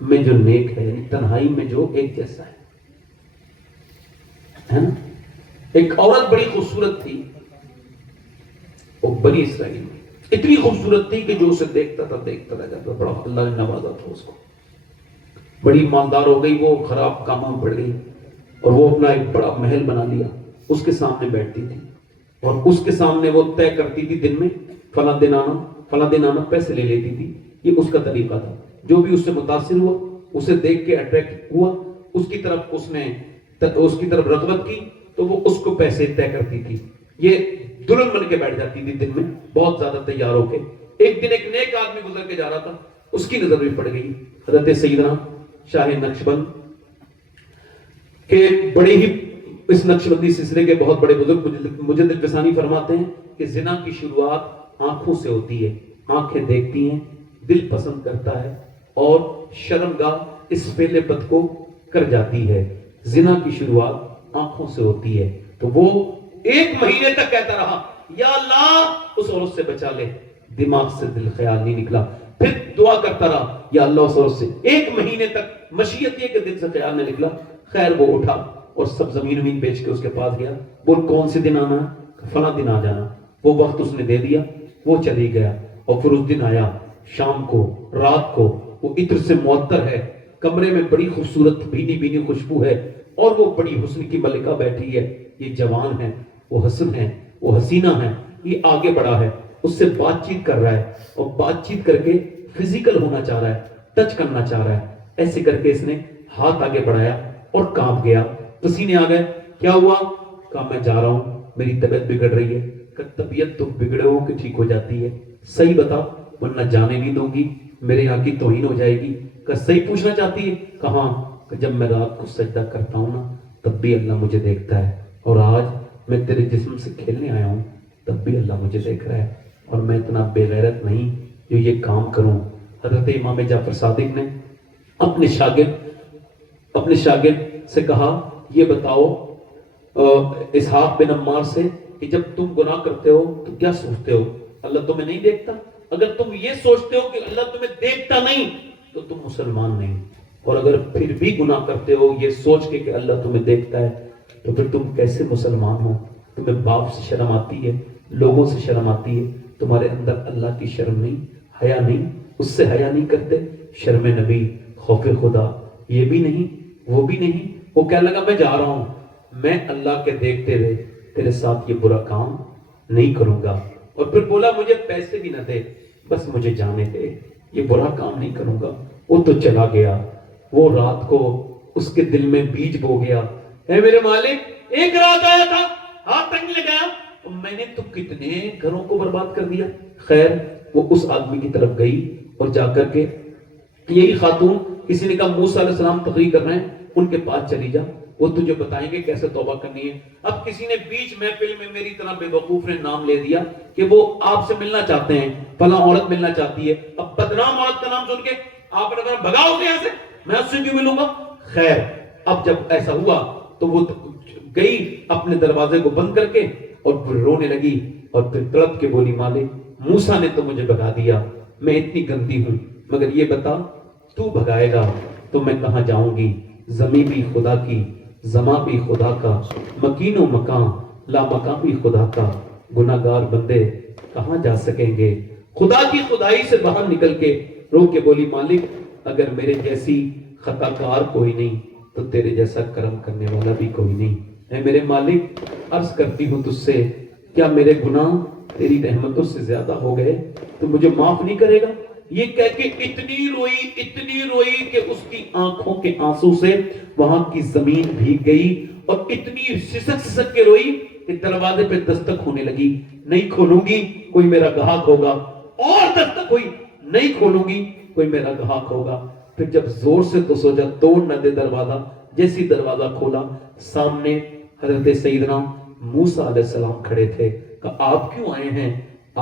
میں جو نیک ہے، یعنی تنہائی میں جو ایک جیسا ہے نا۔ ایک عورت بڑی خوبصورت تھی، وہ بنی اسرائیل میں اتنی خوبصورت تھی کہ جو اسے دیکھتا تھا رہ جاتا، بڑا اللہ نے نوازا تھا اس کو، بڑی مالدار ہو گئی، وہ خراب کاموں میں پڑ گئی اور وہ اپنا ایک بڑا محل بنا لیا، اس کے سامنے بیٹھتی تھی اور اس کے سامنے وہ طے کرتی تھی دن میں فلاں دن آنا پیسے لے لیتی تھی۔ یہ اس کا طریقہ تھا، جو بھی اس سے متاثر ہوا، اسے دیکھ کے اٹریکٹ ہوا، اس کی طرف رغبت کی تو وہ اس کو پیسے طے کرتی تھی۔ یہ دلہن بن کے بیٹھ جاتی تھی دن میں بہت زیادہ تیار ہو کے۔ ایک دن ایک نیک آدمی گزر کے جا رہا تھا، اس کی نظر بھی پڑ گئی حضرت سیدنا شاہ نقشبند کے بڑے ہی اس نقشبندی سلسلے کے بہت بڑے بزرگ مجدد فسانی فرماتے ہیں کہ زنا کی شروعات آنکھوں سے ہوتی ہے، آنکھیں دیکھتی ہیں، دل پسند کرتا ہے اور شرمگاہ اس فعل بد کو کر جاتی ہے۔ زنا کی شروعات آنکھوں سے ہوتی ہے۔ تو وہ 1 مہینے تک کہتا رہا یا اللہ اس عورت سے بچا لے، دماغ سے دل خیال نہیں نکلا، پھر دعا کرتا رہا یا اللہ اس عورت سے، 1 مہینے تک مشیت یہ کہ دل سے خیال نہ نکلا۔ خیر وہ اٹھا اور سب زمین بیچ کے اس کے پاس گیا، بول کون سے دن آنا ہے؟ فلاں دن آ جانا۔ وہ وقت اس نے دے دیا، وہ چلی گیا اور پھر اس دن آیا شام کو، رات کو، وہ عطر سے معطر ہے، کمرے میں بڑی خوبصورت بھینی خوشبو ہے اور وہ بڑی حسن کی ملکہ بیٹھی ہے۔ یہ جوان ہے، وہ حسن ہے، وہ حسینہ ہے، یہ آگے بڑھا ہے اس سے بات چیت کر رہا ہے اور بات چیت کر کے فزیکل ہونا چاہ رہا ہے, ٹچ کرنا چاہ رہا ہے. ایسے کر کے اس نے ہاتھ آگے بڑھایا اور کانپ گیا, پسینے آ گئے. کیا ہوا؟ کہا میں جا رہا ہوں, میری طبیعت بگڑ رہی ہے. کہ طبیعت تو بگڑے ہو کہ ٹھیک ہو جاتی ہے, صحیح بتا ورنہ جانے نہیں دوں گی, میرے یہاں کی توہین ہو جائے گی. کہ صحیح پوچھنا چاہتی ہے؟ کہاں؟ کہ جب میں رات کو سجدہ کرتا ہوں نا تب بھی اللہ مجھے دیکھتا ہے, اور آج میں تیرے جسم سے کھیلنے آیا ہوں تب بھی اللہ مجھے دیکھ رہا ہے, اور میں اتنا بے غیرت نہیں جو یہ کام کروں. حضرت امام جعفر صادق نے اپنے شاگرد سے کہا, یہ بتاؤ اسحاق بن عمار سے کہ جب تم گناہ کرتے ہو تو کیا سوچتے ہو؟ اللہ تمہیں نہیں دیکھتا؟ اگر تم یہ سوچتے ہو کہ اللہ تمہیں دیکھتا نہیں تو تم مسلمان نہیں, اور اگر پھر بھی گناہ کرتے ہو یہ سوچ کے کہ اللہ تمہیں دیکھتا ہے تو پھر تم کیسے مسلمان ہو؟ تمہیں باپ سے شرم آتی ہے, لوگوں سے شرم آتی ہے, تمہارے اندر اللہ کی شرم نہیں, حیا نہیں, اس سے حیا نہیں کرتے. شرم نبی, خوف خدا یہ بھی نہیں, وہ بھی نہیں. وہ کہنے لگا میں جا رہا ہوں, میں اللہ کے دیکھتے ہوئے تیرے ساتھ یہ برا کام نہیں کروں گا. اور پھر بولا مجھے پیسے بھی نہ دے, بس مجھے جانے دے, یہ برا کام نہیں کروں گا. وہ تو چلا گیا. وہ رات کو اس کے دل میں بیج بو گیا, اے میرے مالک ایک رات آیا تھا, ہاتھ تک نہیں لگایا, میں نے تو کتنے گھروں کو برباد کر دیا. خیر وہ اس آدمی کی طرف گئی اور جا کر کے یہی خاتون, کسی نے کہا موسیٰ علیہ السلام تقریر کر رہے ہیں, ان کے پاس چلی جا, وہ تجھے بتائیں گے کیسے توبہ کرنی ہے. اب کسی نے بیچ محفل میں میری طرح بے وقوف نے نام لے دیا کہ وہ آپ سے ملنا چاہتے ہیں, فلاں عورت ملنا چاہتی ہے. اب بدنام عورت کا نام سن کے آپ نے کہا بھگاؤ گے یہاں سے, میں اس سے کیوں ملوں گا. خیر اب جب ایسا ہوا تو وہ گئی اپنے دروازے کو بند کر کے اور پھر رونے لگی, اور پھر تڑپ کے بولی مالک موسیٰ نے تو مجھے بھگا دیا, میں اتنی گندی ہوں, مگر یہ بتا تو بھگائے گا تو میں کہاں جاؤں گی. زمین بھی خدا کی, زماں بھی خدا کا, مکین و مکان لا مکان بھی خدا کا, گناہگار بندے کہاں جا سکیں گے. خدا کی خدائی سے باہر نکل کے رو کے بولی مالک اگر میرے جیسی خطا کار کوئی نہیں تو تیرے جیسا کرم کرنے والا بھی کوئی نہیں. اے میرے مالک عرض کرتی ہوں تجھ سے, کیا میرے گناہ تیری رحمتوں سے زیادہ ہو گئے تو مجھے معاف نہیں کرے گا. یہ کہہ کے اتنی روئی کہ اس کی آنکھوں کے آنسو سے وہاں کی زمین بھیگ گئی, اور اتنی سسک کے روئی کہ دروازے پہ دستک ہونے لگی. نہیں کھولوں گی کوئی میرا گاہک ہوگا, اور دستک ہوئی, نہیں کھولوں گی کوئی میرا گاہک ہوگا. پھر جب زور سے تو سوچا توڑ نہ دے دروازہ, جیسی دروازہ کھولا سامنے حضرت سیدنا موسیٰ علیہ السلام کھڑے تھے. کہا آپ کیوں آئے ہیں؟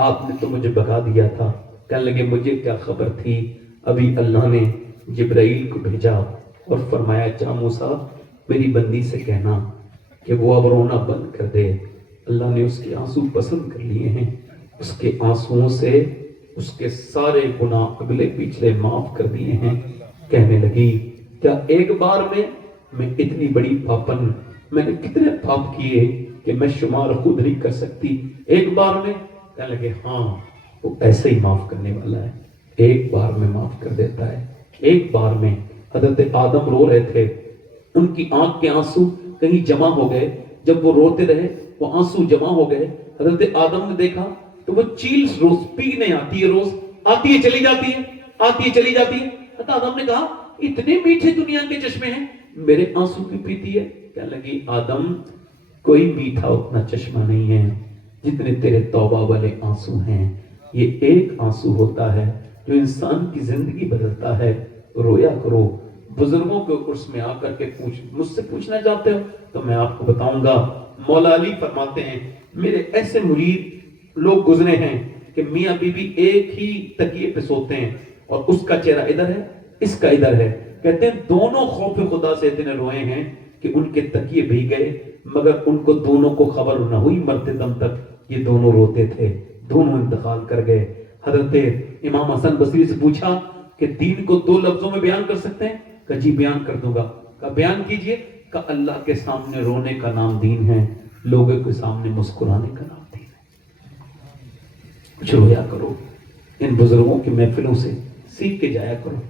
آپ نے تو مجھے بھگا دیا تھا. کہنے لگے مجھے کیا خبر تھی, ابھی اللہ نے جبرائیل کو بھیجا اور فرمایا جا موسیٰ میری بندی سے کہنا کہ وہ اب رونا بند کر دے. اللہ نے اس کے آنسو پسند کر لیے ہیں, اس کے آنسوؤں سے اس کے سارے گناہ اگلے پچھلے معاف کر دیے ہیں. کہنے لگی کیا ایک بار میں اتنی بڑی پاپن, میں نے کتنے پاپ کیے کہ میں شمار خود نہیں کر سکتی, ایک بار میں. کہنے لگے ہاں وہ ایسے ہی معاف کرنے والا ہے, ایک بار میں معاف کر دیتا ہے. ایک بار میں حضرت آدم رو رہے تھے, ان کی آنکھ کے آنسو کہیں جمع ہو گئے, جب وہ روتے رہے وہ آنسو جمع ہو گئے. حضرت آدم نے دیکھا تو وہ چیل روز پینے آتی ہے, روز آتی ہے چلی جاتی ہے, آتی ہے چلی جاتی ہے. حضرت آدم نے کہا اتنے میٹھے دنیا کے چشمے ہیں, میرے آنسو کی پیتی ہے. کہنے لگی آدم کوئی میٹھا اتنا چشمہ نہیں ہے جتنے تیرے توبہ والے آنسو ہیں. یہ ایک آنسو ہوتا ہے جو انسان کی زندگی بدلتا ہے. رویا کرو. بزرگوں کے عرس میں آ کر کے مجھ سے پوچھنا چاہتے ہو تو میں آپ کو بتاؤں گا. مولا علی فرماتے ہیں میرے ایسے مرید لوگ گزرے ہیں کہ میاں بیوی ایک ہی تکیے پہ سوتے ہیں, اور اس کا چہرہ ادھر ہے, اس کا ادھر ہے. کہتے ہیں دونوں خوف خدا سے اتنے روئے ہیں کہ ان کے تکیے بھیگ گئے, مگر ان کو دونوں کو خبر نہ ہوئی مرتے دم تک. یہ دونوں روتے تھے, دونوں انتقال کر گئے. حضرت امام حسن بصری سے پوچھا کہ دین کو 2 لفظوں میں بیان کر سکتے ہیں؟ کہا جی بیان کر دوں گا. کہا بیان کیجئے. کہا اللہ کے سامنے رونے کا نام دین ہے, لوگوں کے سامنے مسکرانے کا نام دین ہے. کچھ رویا کرو, ان بزرگوں کی محفلوں سے سیکھ کے جایا کرو.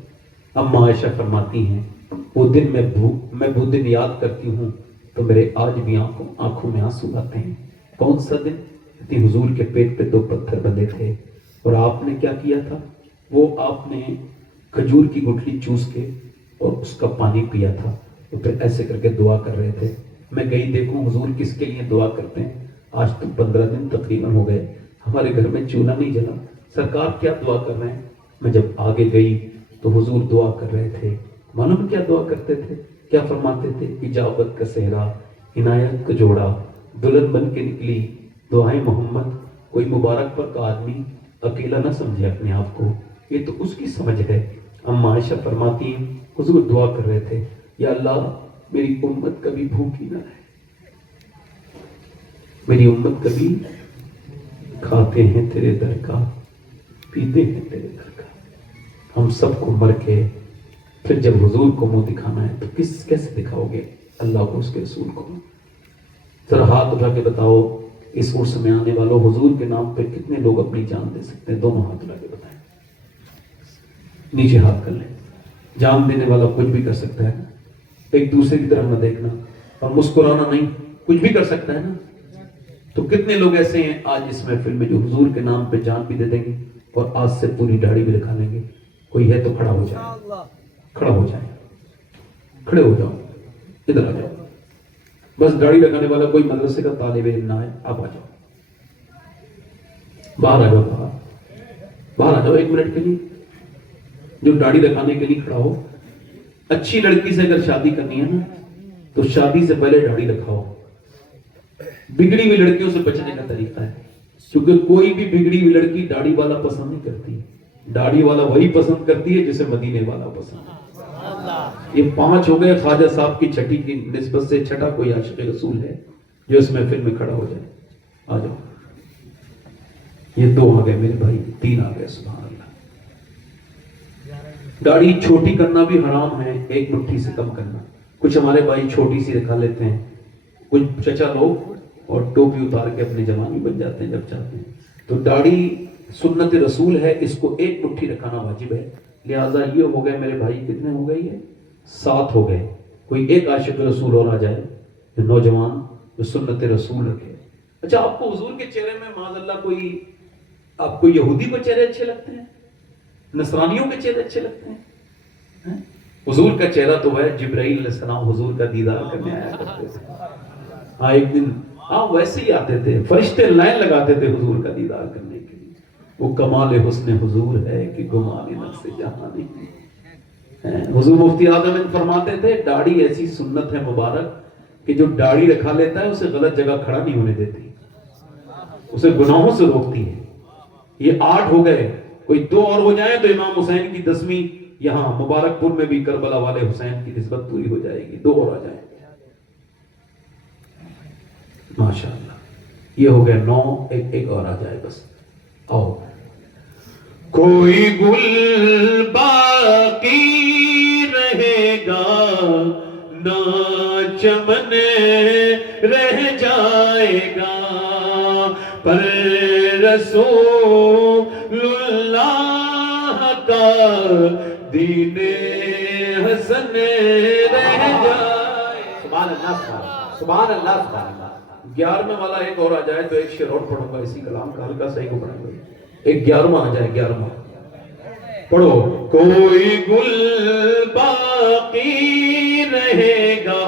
اما عائشہ فرماتی ہیں وہ دن میں وہ دن یاد کرتی ہوں تو میرے آج بھی آنکھوں میں آنسو آتے ہیں. کون سا دن؟ کہ حضور کے پیٹ پہ 2 پتھر بندھے تھے اور آپ نے کیا کیا تھا؟ وہ آپ نے کھجور کی گٹھلی چوس کے اور اس کا پانی پیا تھا، تو پھر ایسے کر کے دعا کر رہے تھے. میں گئی دیکھوں حضور کس کے لیے دعا کرتے ہیں. آج تو 15 دن تقریباً ہو گئے ہمارے گھر میں چولہا نہیں جلا، سرکار کیا دعا کر رہے ہیں. میں جب آگے گئی تو حضور دعا کر رہے تھے. معلوم کیا دعا کرتے تھے؟ کیا فرماتے تھے؟ اجابت کا صحرا، عنایت کا جوڑا، دلہن بن کے نکلی دعائیں محمد. کوئی مبارک پر کا آدمی اکیلا نہ سمجھے اپنے آپ کو، یہ تو اس کی سمجھ ہے. اما عائشہ فرماتی ہیں حضور دعا کر رہے تھے، یا اللہ میری امت کبھی بھوکی نہ رہے، میری امت کبھی کھاتے ہیں تیرے در کا، پیتے ہیں تیرے در کا. ہم سب کو مر کے پھر جب حضور کو منہ دکھانا ہے تو کیسے دکھاؤ گے اللہ کو، اس کے رسول کو؟ ذرا ہاتھ اٹھا کے بتاؤ اس عرس میں آنے والوں حضور کے نام پہ کتنے لوگ اپنی جان دے سکتے ہیں؟ دونوں ہاتھ اٹھا کے بتائیں، نیچے ہاتھ کر لیں. جان دینے والا کچھ بھی کر سکتا ہے نا، ایک دوسرے کی طرف نہ دیکھنا اور مسکرانا نہیں، کچھ بھی کر سکتا ہے نا. تو کتنے لوگ ایسے ہیں آج اس محفل میں جو حضور کے نام پہ جان بھی دے دیں گے اور آج سے پوری داڑھی بھی دکھا لیں گے؟ کوئی ہے تو کھڑا ہو جائے، کھڑا ہو جائے، کھڑے ہو جاؤ، ادھر آ جاؤ. بس داڑھی لگانے والا کوئی مدرسے کا طالب علم نہ ہے، آپ آ جاؤ، باہر آ جاؤ، باہر آ جاؤ 1 منٹ کے لیے. جو داڑھی لگانے کے لیے کھڑا ہو، اچھی لڑکی سے اگر شادی کرنی ہے نا تو شادی سے پہلے داڑھی رکھاؤ. بگڑی ہوئی لڑکیوں سے بچنے کا طریقہ ہے، کیونکہ کوئی بھی بگڑی ہوئی لڑکی داڑھی والا پسند نہیں کرتی. داڑھی والا وہی پسند کرتی ہے جسے مدینے والا پسند ہے. یہ 5 ہو گئے. خواجہ صاحب کی چھٹی کی نسبت سے چھٹا کوئی عاشق رسول ہے جو اس محفل میں کھڑا ہو جائے؟ آ جاؤ. یہ 2 آ گئے میرے بھائی، 3 آ گئے. سبحان اللہ. داڑھی چھوٹی کرنا بھی حرام ہے، 1 مٹھی سے کم کرنا. کچھ ہمارے بھائی چھوٹی سی رکھا لیتے ہیں، کچھ چچا لوگ اور ٹوپی اتار کے اپنے جوانی بن جاتے ہیں جب چاہتے ہیں. تو داڑھی سنت رسول ہے، اس کو 1 مٹھی رکھنا واجب ہے. لہٰذا یہ ہو گئے میرے بھائی، کتنے ہو گئے؟ یہ 7 ہو گئے. کوئی ایک عاشق رسول اور آ جائے جو نوجوان جو سنت رسول رکھے. اچھا، آپ کو حضور کے چہرے میں معاذ اللہ کوئی، آپ کو یہودی کے چہرے اچھے لگتے ہیں؟ نصرانیوں کے چہرے اچھے لگتے ہیں؟ حضور کا چہرہ تو ہے، جبرائیل علیہ السلام حضور کا دیدار کرنے آیا کرتے تھے. ہاں ایک دن ویسے ہی آتے تھے، فرشتے لائن لگاتے تھے حضور کا دیدار کرنے کے لیے. وہ کمال حسن حضور ہے کہ گمان نفس جہاں نہیں. حضور مفتی اعظم فرماتے تھے داڑھی ایسی سنت ہے مبارک کہ جو داڑھی رکھا لیتا ہے اسے غلط جگہ کھڑا نہیں ہونے دیتی، اسے گناہوں سے روکتی ہے. یہ 8 ہو گئے. کوئی 2 اور ہو جائیں تو امام حسین کی 10ویں یہاں مبارک پور میں بھی کربلا والے حسین کی نسبت پوری ہو جائے گی. 2 اور آ جائیں. ماشاءاللہ. یہ ہو گئے 9. ایک اور آ جائے بس. آؤ. کوئی گل باقی رہے گا نہ چمن رہ جائے گا، پر رسول اللہ کا دین حسن رہ جائے. سبحان اللہ، سبحان اللہ، سبحان اللہ. 11ویں والا ایک اور آ جائے تو ایک شعر اور پڑھوں گا اسی کلام کا، ہلکا صحیح کو پڑھیں گے. ایک 11واں آ جائے. 11واں پڑھو. کوئی گل باقی رہے گا.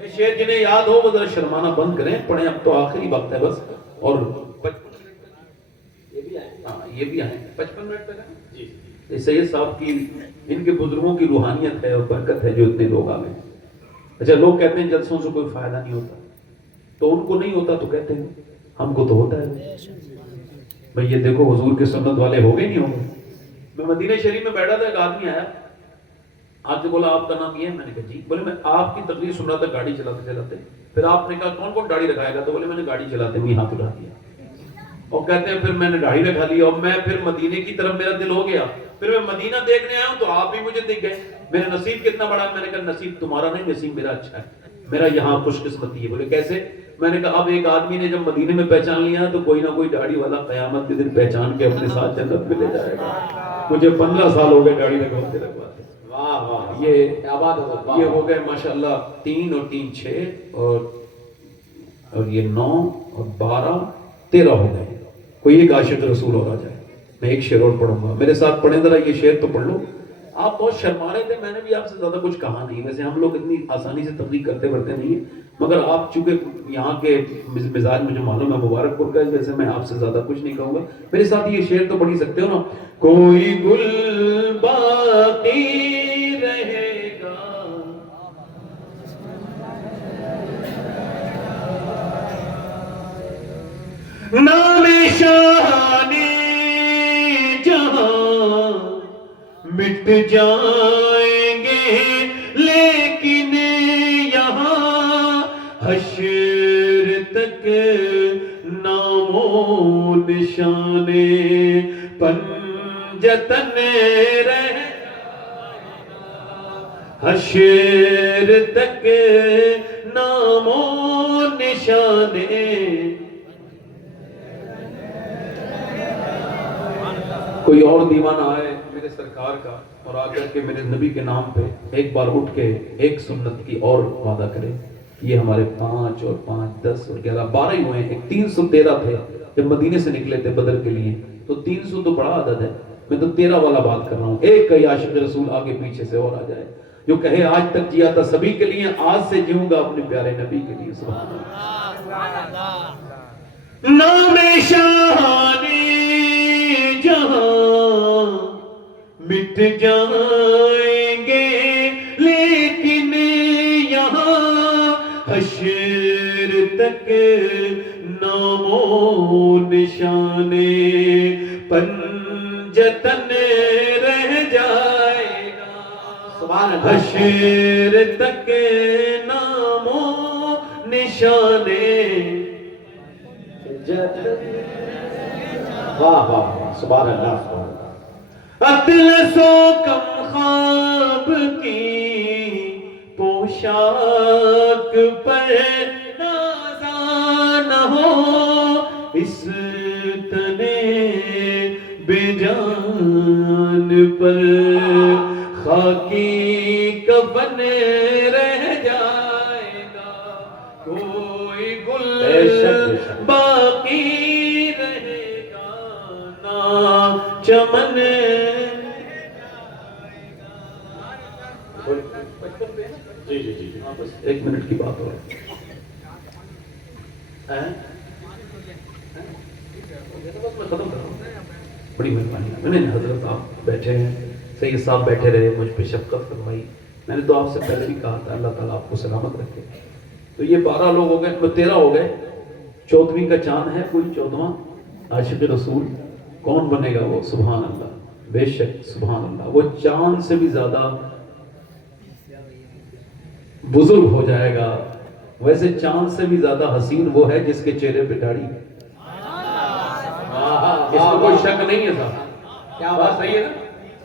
یہ شعر جنہیں یاد ہو وہ ذرا شرمانا بند کریں، پڑھیں. اب تو آخری وقت ہے بس. اور 55 منٹ یہ بھی آئیں. ہاں یہ بھی آئیں. 55 منٹ تک ہے جی. سید صاحب کی، ان کے بزرگوں کی روحانیت ہے اور برکت ہے جو اتنے لوگ آ گئے. اچھا، لوگ کہتے ہیں جلسوں سے کوئی فائدہ نہیں ہوتا، تو ان کو نہیں ہوتا تو کہتے ہیں ہم کو تو ہوتا ہے. بھئی یہ دیکھو حضور کے سنت والے ہو گئے نہیں ہو گئے. میں مدینہ شریف میں بیٹھا تھا، ایک آدمی آیا، آپ سے بولا آپ کا نام یہ ہے؟ میں نے کہا جی. بولے میں آپ کی تقریر سن رہا تھا گاڑی چلاتے چلاتے. پھر آپ نے کہا کون کون داڑھی رکھائے گا؟ تو بولے میں نے گاڑی چلاتے ہوئے ہاتھ اٹھا دیا. اور کہتے ہیں پھر میں نے داڑھی رکھا لی اور میں پھر مدینے کی طرف میرا دل ہو گیا. پھر میں مدینہ دیکھنے آیا ہوں تو آپ بھی مجھے دکھ گئے. میرا نصیب کتنا بڑا ہے. میں نے کہا نصیب تمہارا نہیں، نصیب میرا اچھا ہے، میرا یہاں خوش قسمتی ہے. بولے کیسے؟ میں نے کہا اب ایک آدمی نے جب مدینے میں پہچان لیا تو کوئی نہ کوئی داڑھی والا قیامت کے دن پہچان کے اپنے ساتھ جنت میں لے جائے گا. مجھے 15 سال ہو گئے داڑھی لگواتے لگواتے. واہ واہ، یہ آباد یہ ہو گئے ماشاءاللہ 3 اور 3 6 اور یہ 9 اور 12 13 ہو گئے. کوئی ایک عاشق رسول اور آ جائے. میں ایک شعر اور پڑھوں گا, میرے ساتھ پڑھیں ذرا, یہ شعر تو پڑھ لو. آپ بہت شرما رہے تھے, میں نے بھی آپ سے زیادہ کچھ کہا نہیں. ویسے ہم لوگ اتنی آسانی سے تبلیغ کرتے بڑھتے نہیں ہیں, مگر آپ چونکہ یہاں کے مزاج مجھے معلوم ہے مبارک پور کا, ویسے میں آپ سے زیادہ کچھ نہیں کہوں گا. میرے ساتھ یہ شعر تو پڑھ ہی سکتے ہو نا. کوئی گل باقی رہے گا, نام شان جہاں مٹ جائیں گے, لیکن یہاں حشر تک نام و نشان پنجتن رہ, حشر تک نام و نشان. کوئی اور دیوانہ آئے میرے سرکار کا اور آ کر کے میرے نبی کے نام پہ ایک بار اٹھ کے ایک سنت کی اور وعدہ کرے. یہ ہمارے 5 اور 5 10 اور 11 12 ہی ہوئے ہیں. ایک 313 تھے جب مدینے سے نکلے تھے بدر کے لیے, تو 300 تو بڑا عدد ہے. میں تو 13 والا بات کر رہا ہوں. ایک کئی عاشق رسول آگے پیچھے سے اور آ جائے جو کہے آج تک جیا تھا سبھی کے لیے, آج سے جیوں گا اپنے پیارے نبی کے لیے. سبحان اللہ. نام شان جہاں مٹ جائیں گے, لیکن یہاں حشر تک نام و نشان پنجتن رہ جائے گا. حشر تک نام و نشان. واہ واہ سبحان اللہ. اطلس و کم خواب کی پوشاک پر نازا نہ ہو, اس تنے بے جان پر خاکی کفن رہ جائے گا. کوئی گل باقی رہے گا نہ چمن. بس 1 منٹ کی بات ہو رہی ہے. ختم کر رہا ہوں. بڑی مہربانی. میں نے حضرت آپ بیٹھے ہیں, سید صاحب بیٹھے رہے, مجھ پہ شفقت فرمائی. میں نے تو آپ سے پہلے بھی کہا تھا اللہ تعالیٰ آپ کو سلامت رکھے. تو یہ 12 لوگ ہو گئے, 13 ہو گئے. 14ویں کا چاند ہے, کوئی 14واں عاشق رسول کون بنے گا وہ؟ سبحان اللہ. بے شک سبحان اللہ, وہ چاند سے بھی زیادہ بزرگ ہو جائے گا. ویسے چاند سے بھی زیادہ حسین وہ ہے جس کے چہرے پہ داڑھی ہے. اس میں کوئی شک نہیں ہے صاحب. کیا بات صحیح ہے نا؟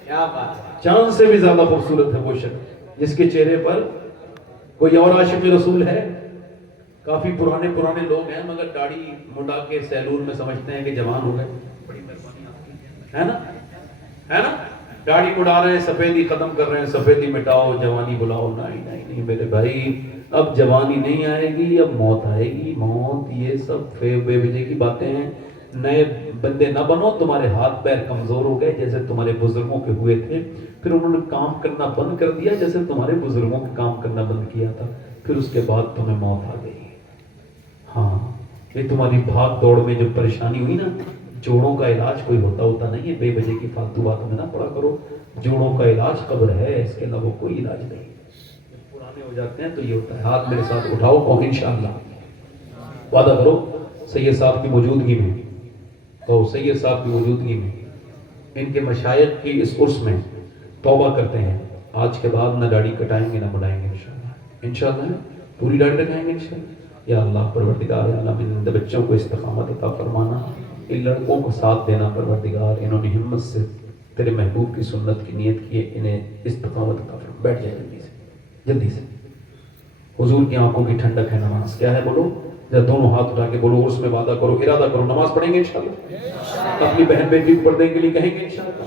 کیا بات. چاند سے بھی زیادہ خوبصورت ہے وہ شخص جس کے چہرے پر. کوئی اور عاشق رسول ہے؟ کافی پرانے لوگ ہیں مگر داڑھی منڈا کے سیلون میں سمجھتے ہیں کہ جوان ہو گئے. بڑی مہربانی آپ کی, ہے نا. داڑھی مڈا رہے ہیں, سفیدی ختم کر رہے ہیں, سفیدی مٹاؤ جوانی بلاؤ. نہیں میرے بھائی, اب جوانی نہیں آئے گی, اب موت آئے گی. موت یہ سب بے وجہ کی باتیں ہیں. نئے بندے نہ بنو, تمہارے ہاتھ پیر کمزور ہو گئے جیسے تمہارے بزرگوں کے ہوئے تھے. پھر انہوں نے کام کرنا بند کر دیا جیسے تمہارے بزرگوں کے کام کرنا بند کیا تھا. پھر اس کے بعد تمہیں موت آ گئی. ہاں, یہ تمہاری بھاگ دوڑ میں جو پریشانی ہوئی نا, جوڑوں کا علاج کوئی ہوتا نہیں ہے. بے وجہ کی فالتو باتوں میں نہ پڑا کرو. جوڑوں کا علاج قبر ہے, اس کے علاوہ کوئی علاج نہیں. جب پرانے ہو جاتے ہیں تو یہ ہوتا ہے. ہاتھ میرے ساتھ اٹھاؤ اور انشاءاللہ وعدہ کرو سید صاحب کی موجودگی میں, تو سید صاحب کی موجودگی میں ان کے مشائخ کی اس عرس میں توبہ کرتے ہیں. آج کے بعد نہ داڑھی کٹائیں گے نہ بڑھائیں گے انشاءاللہ. پوری داڑھی رکھائیں گے انشاءاللہ. یا اللہ پروردگار عالمین, ان بچوں کو استقامت عطا فرمانا, ان لڑکوں کو ساتھ دینا پروردگار. انہوں نے ہمت سے تیرے محبوب کی سنت کی نیت کی ہے, انہیں استقامت عطا فرما. بیٹھ جائے جلدی سے. حضور کی آنکھوں کی ٹھنڈک ہے نماز. کیا ہے بولو, جب دونوں ہاتھ اٹھا کے بولو, اس میں وعدہ کرو, ارادہ کرو, نماز پڑھیں گے انشاءاللہ. اپنی بہن بیٹی کو پردے کے لیے کہیں گے انشاءاللہ.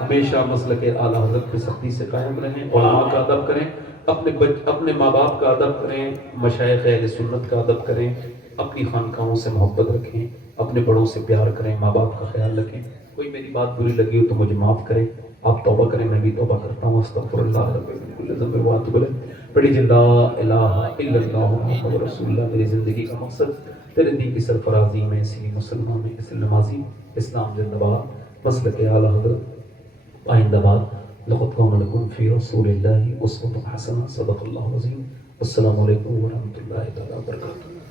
ہمیشہ مسلک اعلیٰ حضرت کی سختی سے قائم رہیں, علماء کا ادب کریں, اپنے ماں باپ کا ادب کریں, مشائخ اہل سنت کا ادب کریں. اپنی خانقاہوں سے محبت رکھیں، اپنے بڑوں سے پیار کریں، ماں باپ کا خیال رکھیں. کوئی میری بات بری لگی ہو تو مجھے معاف کریں. آپ توبہ کریں، میں بھی توبہ کرتا ہوں. استغفر اللہ رب من کل ذنب واتوب الیہ. پڑھی جی لا الہ الا اللہ محمد رسول اللہ. میری زندگی کا مقصد تیرے دین کی سرفرازی میں، اسی مسلمان میں، اس نمازی، اسلام زندہ باد، مسلک اعلیٰ حضرت آئندہ باد. لقد کان لکم فی رسول اللہ اسوۃ حسنہ. صدق اللہ العظیم. السلام علیکم ورحمۃ اللہ تعالیٰ وبرکاتہ.